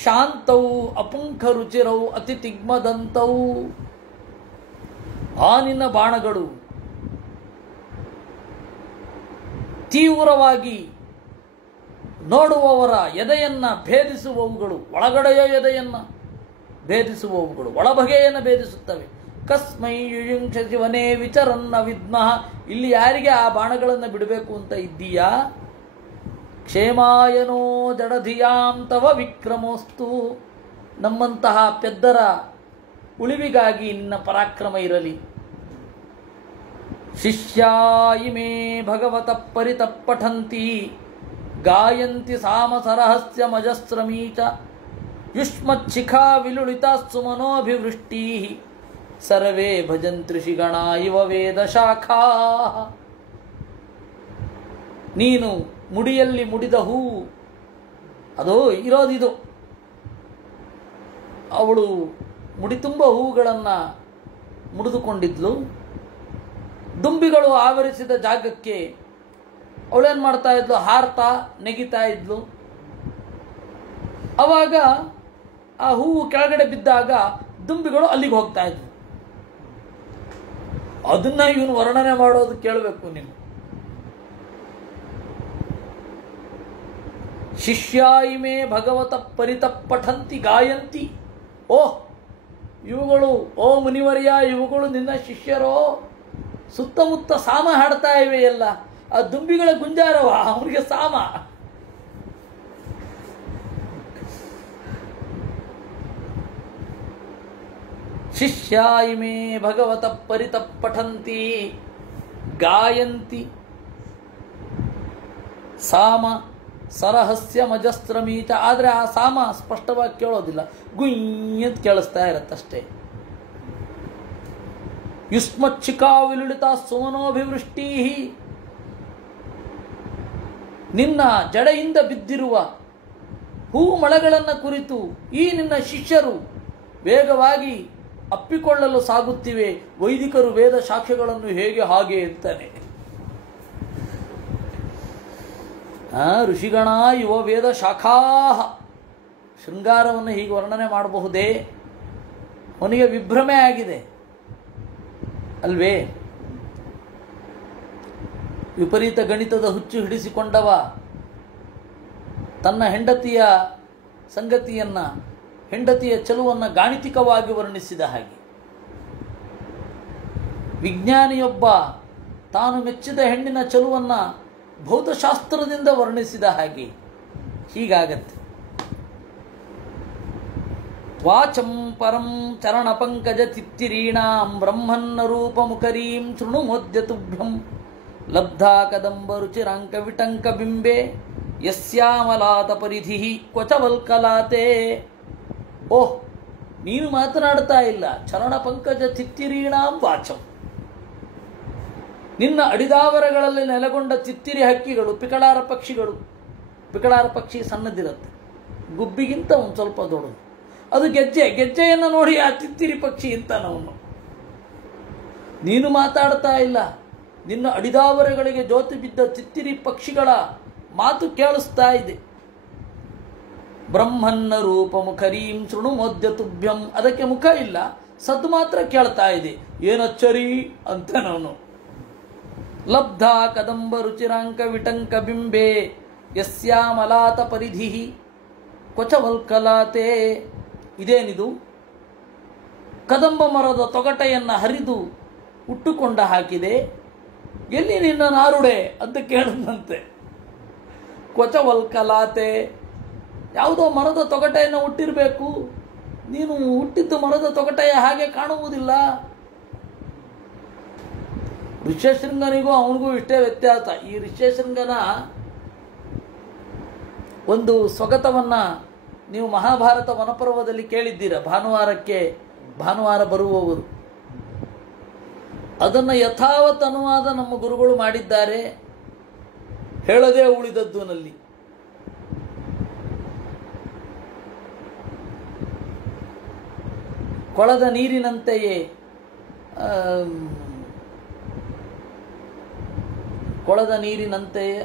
ಶಾಂತವು ಅಪುಂಖ ರುಚಿರವು ಅತಿ ತಿಗ್ಮದಂತವು. ಆ ನಿನ್ನ ಬಾಣಗಳು ತೀವ್ರವಾಗಿ ನೋಡುವವರ ಎದೆಯನ್ನ ಭೇದಿಸುವವುಗಳು, ಒಳಗಡೆಯ ಎದೆಯನ್ನ ಭೇದಿಸುವವುಗಳು, ಒಳಬಗೆಯನ್ನು ಭೇದಿಸುತ್ತವೆ. ಕಸ್ಮೈ ಯುಯುಂಕ್ಷಸಿ ವನೇ ವಿಚರನ್ನ ವಿದ್ಮಃ. ಇಲ್ಲಿ ಯಾರಿಗೆ ಆ ಬಾಣಗಳನ್ನು ಬಿಡಬೇಕು ಅಂತ ಇದ್ದೀಯಾ? ಕ್ಷೇಮಾಯನೋ ಜಡಧಿಯಾಂ ತವ ವಿಕ್ರಮೋಸ್ತು. ನಮ್ಮಂತಹ ಪೆದ್ದರ ಉಳಿವಿಗಾಗಿ ನಿನ್ನ ಪರಾಕ್ರಮ ಇರಲಿ. ಶಿಷ್ಯಾ ಇಮೇ ಭಗವತ ಪರಿತಃ ಪಠಂತಿ ಗಾಯಂತಿ ಸಾಮಸರಹಸ್ಯ ಮಜಸ್ರಮೀಚ ಯುಷ್ಮಚ್ಛಿಖಾ ವಿಲುಳಿತಾಸ್ಸು ಮನೋಭಿವೃಷ್ಟಿ ಸರ್ವೇ ಭಜಂತ್ರಿ ಋಷಿಗಣ ಇವ ವೇದ ಶಾಖಾ. ನೀನು ಮುಡಿಯಲ್ಲಿ ಮುಡಿದ ಹೂವು, ಅದು ಇರೋದಿದು. ಅವಳು ಮುಡಿ ತುಂಬ ಹೂವುಗಳನ್ನು ಮುಡಿದುಕೊಂಡಿದ್ಲು. ದುಂಬಿಗಳು ಆವರಿಸಿದ ಜಾಗಕ್ಕೆ ಅವಳೇನು ಮಾಡ್ತಾ ಇದ್ಲು? ಹಾರ್ತಾ ನೆಗಿತಾ ಇದ್ಲು. ಅವಾಗ ಆ ಹೂವು ಕೆಳಗಡೆ ಬಿದ್ದಾಗ ದುಂಬಿಗಳು ಅಲ್ಲಿಗೆ ಹೋಗ್ತಾ ಇದ್ವು. ಅದನ್ನ ಇವನು ವರ್ಣನೆ ಮಾಡೋದು ಕೇಳಬೇಕು ನೀವು. ಶಿಷ್ಯಾಯಿಮೇ ಭಗವತ ಪರಿತಃ ಪಠಂತಿ ಗಾಯಂತಿ. ಓಹ್, ಇವುಗಳು, ಓ ಮುನಿವರ್ಯ, ಇವುಗಳು ನಿನ್ನ ಶಿಷ್ಯರೋ? ಸುತ್ತಮುತ್ತ ಸಾಮ ಹಾಡ್ತಾ ಇವೆ ಎಲ್ಲ. ಆ ದುಂಬಿಗಳ ಗುಂಜಾರವ, ಅವನಿಗೆ ಸಾಮ. ಶಿಷ್ಯಾಯಿಮೇ ಭಗವತ ಪರಿತಃ ಪಠಂತಿ ಗಾಯಂತಿ ಸಾಮ ಸರಹಸ್ಯ ಮಜಸ್ತ್ರಮೀಚ. ಆದರೆ ಆ ಸಾಮ ಸ್ಪಷ್ಟವಾಗಿ ಕೇಳೋದಿಲ್ಲ, ಗುಯ್ ಅಂತ ಕೇಳಿಸ್ತಾ ಇರತ್ತಷ್ಟೇ. ಯುಷ್ಮಚ್ಛಿಕಾ ವಿಲುಳಿತ ಸುಮನೋಭಿವೃಷ್ಟಿ. ನಿನ್ನ ಜಡೆಯಿಂದ ಬಿದ್ದಿರುವ ಹೂವು ಮಳೆಗಳನ್ನು ಕುರಿತು ಈ ನಿನ್ನ ಶಿಷ್ಯರು ವೇಗವಾಗಿ ಅಪ್ಪಿಕೊಳ್ಳಲು ಸಾಗುತ್ತಿವೆ. ವೈದಿಕರು ವೇದ ಸಾಕ್ಷ್ಯಗಳನ್ನು ಹೇಗೆ ಹಾಗೆ ಅಂತಾನೆ. ಋಷಿಗಣ ಇವ ವೇದ ಶಾಖಾ. ಶೃಂಗಾರವನ್ನು ಹೀಗೆ ವರ್ಣನೆ ಮಾಡಬಹುದೇ? ಅವನಿಗೆ ವಿಭ್ರಮೆ ಆಗಿದೆ ಅಲ್ವೇ? ವಿಪರೀತ ಗಣಿತದ ಹುಚ್ಚು ಹಿಡಿಸಿಕೊಂಡವ ತನ್ನ ಹೆಂಡತಿಯ ಸಂಗತಿಯನ್ನು, ಹೆಂಡತಿಯ ಚೆಲುವನ್ನು ಗಾಣಿತಿಕವಾಗಿ ವರ್ಣಿಸಿದ ಹಾಗೆ, ವಿಜ್ಞಾನಿಯೊಬ್ಬ ತಾನು ಮೆಚ್ಚಿದ ಹೆಣ್ಣಿನ ಚೆಲುವನ್ನು ಭೌತಶಾಸ್ತ್ರದಿಂದ ವರ್ಣಿಸಿದ ಹಾಗೆ ಹೀಗಾಗತ್ತೆ. ವಾಚಂ ಪರಂ ಚರಣ ಪಂಕಜ ತಿತ್ತಿರೀಣಾಂ ಬ್ರಹ್ಮನ್ನ ರೂಪ ಮುಖರೀಂ ಶೃಣುಮೋದ್ಯ ತುಭ್ಯಂ ಲಬ್ಧಾ ಕದಂಬ ರುಚಿರಾಂಕ ವಿಟಂಕ ಬಿಂಬೆ ಯಸ್ಯಾಮಲಾತ ಪರಿಧಿ ಕ್ವಚವಲ್ಕಲಾತೆ. ಓಹ್, ನೀನು ಮಾತನಾಡ್ತಾ ಇಲ್ಲ. ಚರಣ ಪಂಕಜ ತಿತ್ತಿರೀಣಾಂ ವಾಚಂ. ನಿನ್ನ ಅಡಿದಾವರಗಳಲ್ಲಿ ನೆಲೆಗೊಂಡ ತಿತ್ತಿರಿ ಹಕ್ಕಿಗಳು, ಪಿಕಳಾರ ಪಕ್ಷಿಗಳು. ಪಿಕಳಾರ ಪಕ್ಷಿ ಸಣ್ಣದಿರುತ್ತೆ, ಗುಬ್ಬಿಗಿಂತ ಒಂದು ಸ್ವಲ್ಪ ದೊಡ್ಡದು. ಅದು ಗೆಜ್ಜೆಯನ್ನು ನೋಡಿ ಆ ತಿತ್ತಿರಿ ಪಕ್ಷಿ ಅಂತ ನಾವು. ನೀನು ಮಾತಾಡ್ತಾ ಇಲ್ಲ. ನಿನ್ನ ಅಡಿದಾವರಗಳಿಗೆ ಜ್ಯೋತಿ ಬಿದ್ದ ತಿತ್ತಿರಿ ಪಕ್ಷಿಗಳ ಮಾತು ಕೇಳಿಸ್ತಾ ಇದೆ. ಬ್ರಹ್ಮನ್ನ ರೂಪ ಮುಖರೀಂ ಶೃಣುಮೋದ್ಯ ತುಭ್ಯಂ. ಅದಕ್ಕೆ ಮುಖ ಇಲ್ಲ, ಸದ್ದು ಮಾತ್ರ ಕೇಳ್ತಾ ಇದೆ. ಏನಚ್ಚರಿ ಅಂತ ನಾನು. ಲಬ್ಧ ಕದಂಬ ರುಚಿರಾಂಕ ವಿಟಂಕ ಬಿಂಬೆ ಯಸ್ಯಾಮಲಾತ ಪರಿಧಿ ಕ್ವಚವಲ್ಕಲಾತೆ. ಇದೇನಿದು? ಕದಂಬ ಮರದ ತೊಗಟೆಯನ್ನು ಹರಿದು ಉಟ್ಟುಕೊಂಡ ಹಾಕಿದೆ. ಎಲ್ಲಿ ನಿನ್ನ ನಾರುಡೆ ಅಂತ ಕೇಳಿದಂತೆ. ಕ್ವಚವಲ್ಕಲಾತೆ, ಯಾವುದೋ ಮರದ ತೊಗಟೆಯನ್ನು ಹುಟ್ಟಿರಬೇಕು. ನೀನು ಹುಟ್ಟಿದ್ದು ಮರದ ತೊಗಟೆಯ ಹಾಗೆ ಕಾಣುವುದಿಲ್ಲ. ಋಷ್ಯಶೃಂಗನಿಗೂ ಅವನಿಗೂ ಇಷ್ಟೇ ವ್ಯತ್ಯಾಸ. ಈ ಋಷ್ಯಶೃಂಗನ ಒಂದು ಸ್ವಗತವನ್ನು ನೀವು ಮಹಾಭಾರತ ವನಪರ್ವದಲ್ಲಿ ಕೇಳಿದ್ದೀರ. ಭಾನುವಾರ ಬರುವವರು ಅದನ್ನು ಯಥಾವತ್ ಅನುವಾದ ನಮ್ಮ ಗುರುಗಳು ಮಾಡಿದ್ದಾರೆ. ಹೇಳದೇ ಉಳಿದದ್ದು ನಲ್ಲಿ. ಕೊಳದ ನೀರಿನಂತೆಯೇ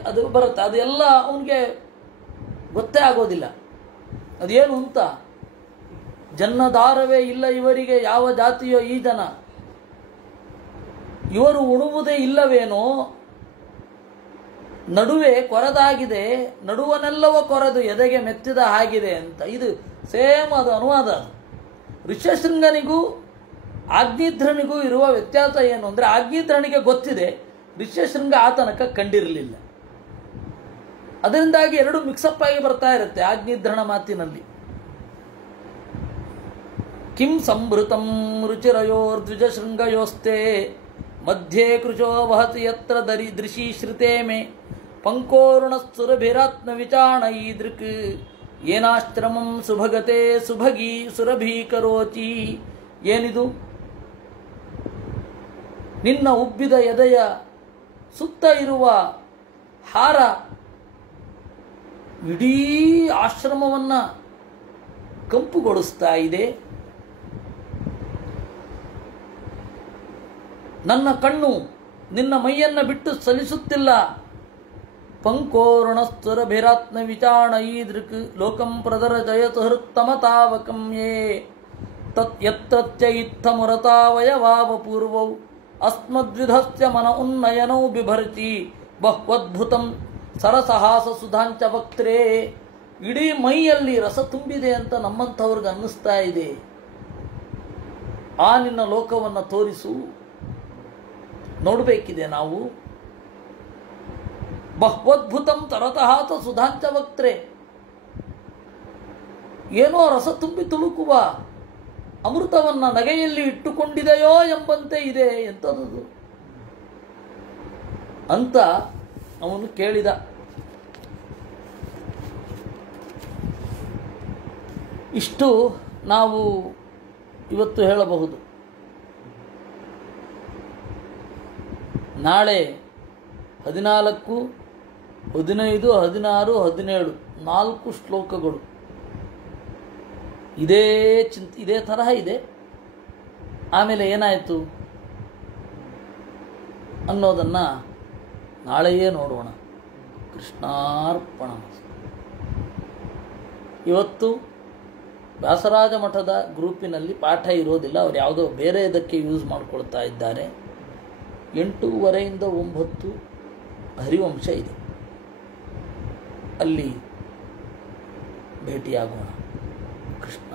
ಅದು ಬರುತ್ತೆ. ಅದೆಲ್ಲ ಅವನಿಗೆ ಗೊತ್ತೇ ಆಗೋದಿಲ್ಲ ಅದೇನು ಅಂತ. ಜನ್ನದಾರವೇ ಇಲ್ಲ ಇವರಿಗೆ, ಯಾವ ಜಾತಿಯೋ ಈ ಜನ, ಇವರು ಉಣುವುದೇ ಇಲ್ಲವೇನೋ, ನಡುವೆ ಕೊರದಾಗಿದೆ, ನಡುವನೆಲ್ಲವ ಕೊರೆದು ಎದೆಗೆ ಮೆತ್ತಿದ ಹಾಗಿದೆ ಅಂತ. ಇದು ಸೇಮ್ ಅದು ಅನುವಾದ. ಋಷ್ಯಶೃಂಗನಿಗೂ ಆಗ್ನೇಧ್ರನಿಗೂ ಇರುವ ವ್ಯತ್ಯಾಸ ಏನು ಅಂದರೆ, ಆಗ್ನೇಧ್ರನಿಗೆ ಗೊತ್ತಿದೆ, ಋಷ್ಯಶೃಂಗ ಆ ತನಕ ಕಂಡಿರಲಿಲ್ಲ. ಅದರಿಂದಾಗಿ ಎರಡು ಮಿಕ್ಸಪ್ ಆಗಿ ಬರ್ತಾ ಇರುತ್ತೆ ಆಗ್ನೇಧ್ರನ ಮಾತಿನಲ್ಲಿ. ಕಿಂ ಸಂಭೃತಂ ರುಚಿರಯೋರ್ದ್ವಿಜಶೃಂಗಯೋಸ್ತೆ ಮಧ್ಯೆ ಕೃಶೋ ವಹತಿ ಯತ್ರ ದೃಶಿ ಶ್ರುತೆ ಮೇ ಪಂಕೋರುಣಸ್ತುರಭಿರಾತ್ಮ ವಿಚಾಣ ಈದೃಕ್ ಏನಾಶ್ರಮಂ ಸುಭಗತೆ ಸುಭಗಿ ಸುರಭಿ ಕರೋಚಿ. ಏನಿದು? ನಿನ್ನ ಉಬ್ಬಿದ ಎದೆಯ ಸುತ್ತ ಇರುವ ಹಾರ ಇಡೀ ಆಶ್ರಮವನ್ನ ಕಂಪುಗೊಳಿಸ್ತಾ ಇದೆ. ನನ್ನ ಕಣ್ಣು ನಿನ್ನ ಮೈಯನ್ನ ಬಿಟ್ಟು ಸಲಿಸುತ್ತಿಲ್ಲ. ಪಂಕೋರುಣಸ್ತುರಭಿರಾತ್ಮ ವಿಚಾಣ ಈದೃಕ್ ಲೋಕಂ ಪ್ರದರ ಜಯತು ಹೃತ್ತಮತಾವಕಂ ಯೇ ತತ್ ಯತ್ರತ್ಯ ಇತ್ತಮುರತಾವಯವಾವ ಪೂರ್ವೌ ಅಸ್ಮದ್ವಿಧಸ್ಯ ಮನ ಉನ್ನಯನೌ ಬಿಭರ್ತಿ ಬಹ್ವದ್ಭುತಂ ಸರಸಹಾಸ ಸುಧಾಂಚ ವಕ್ತ್ರೇ. ಇಡೀ ಮೈಯಲ್ಲಿ ರಸ ತುಂಬಿದೆ ಅಂತ ನಮ್ಮಂಥವ್ರಿಗೆ ಅನ್ನಿಸ್ತಾ ಇದೆ. ಆ ನಿನ್ನ ಲೋಕವನ್ನು ತೋರಿಸು, ನೋಡಬೇಕಿದೆ ನಾವು. ಬಹ್ವದ್ಭುತಂ ತರತಹಾತ ಸುಧಾಂಚ ವಕ್ತ್ರೆ. ಏನೋ ರಸ ತುಂಬಿ ತುಳುಕುವ ಅಮೃತವನ್ನ ನಗೆಯಲ್ಲಿ ಇಟ್ಟುಕೊಂಡಿದೆಯೋ ಎಂಬಂತೆ ಇದೆ. ಎಂಥದ್ದು ಅಂತ ಅವನು ಕೇಳಿದ. ಇಷ್ಟು ನಾವು ಇವತ್ತು ಹೇಳಬಹುದು. ನಾಳೆ 14, 15, 16, 17 4 ಶ್ಲೋಕಗಳು ಇದೇ ತರಹ ಇದೆ. ಆಮೇಲೆ ಏನಾಯಿತು ಅನ್ನೋದನ್ನು ನಾಳೆಯೇ ನೋಡೋಣ. ಕೃಷ್ಣಾರ್ಪಣ. ಇವತ್ತು ವ್ಯಾಸರಾಜ ಮಠದ ಗ್ರೂಪಿನಲ್ಲಿ ಪಾಠ ಇರೋದಿಲ್ಲ. ಅವ್ರು ಯಾವುದೋ ಬೇರೆ ಇದಕ್ಕೆ ಯೂಸ್ ಮಾಡ್ಕೊಳ್ತಾ ಇದ್ದಾರೆ. 8:30ಯಿಂದ 9 ಹರಿವಂಶ ಇದೆ. ಅಲ್ಲಿ ಭೇಟಿಯಾಗೋಣ. ಕೃಷ್ಣ.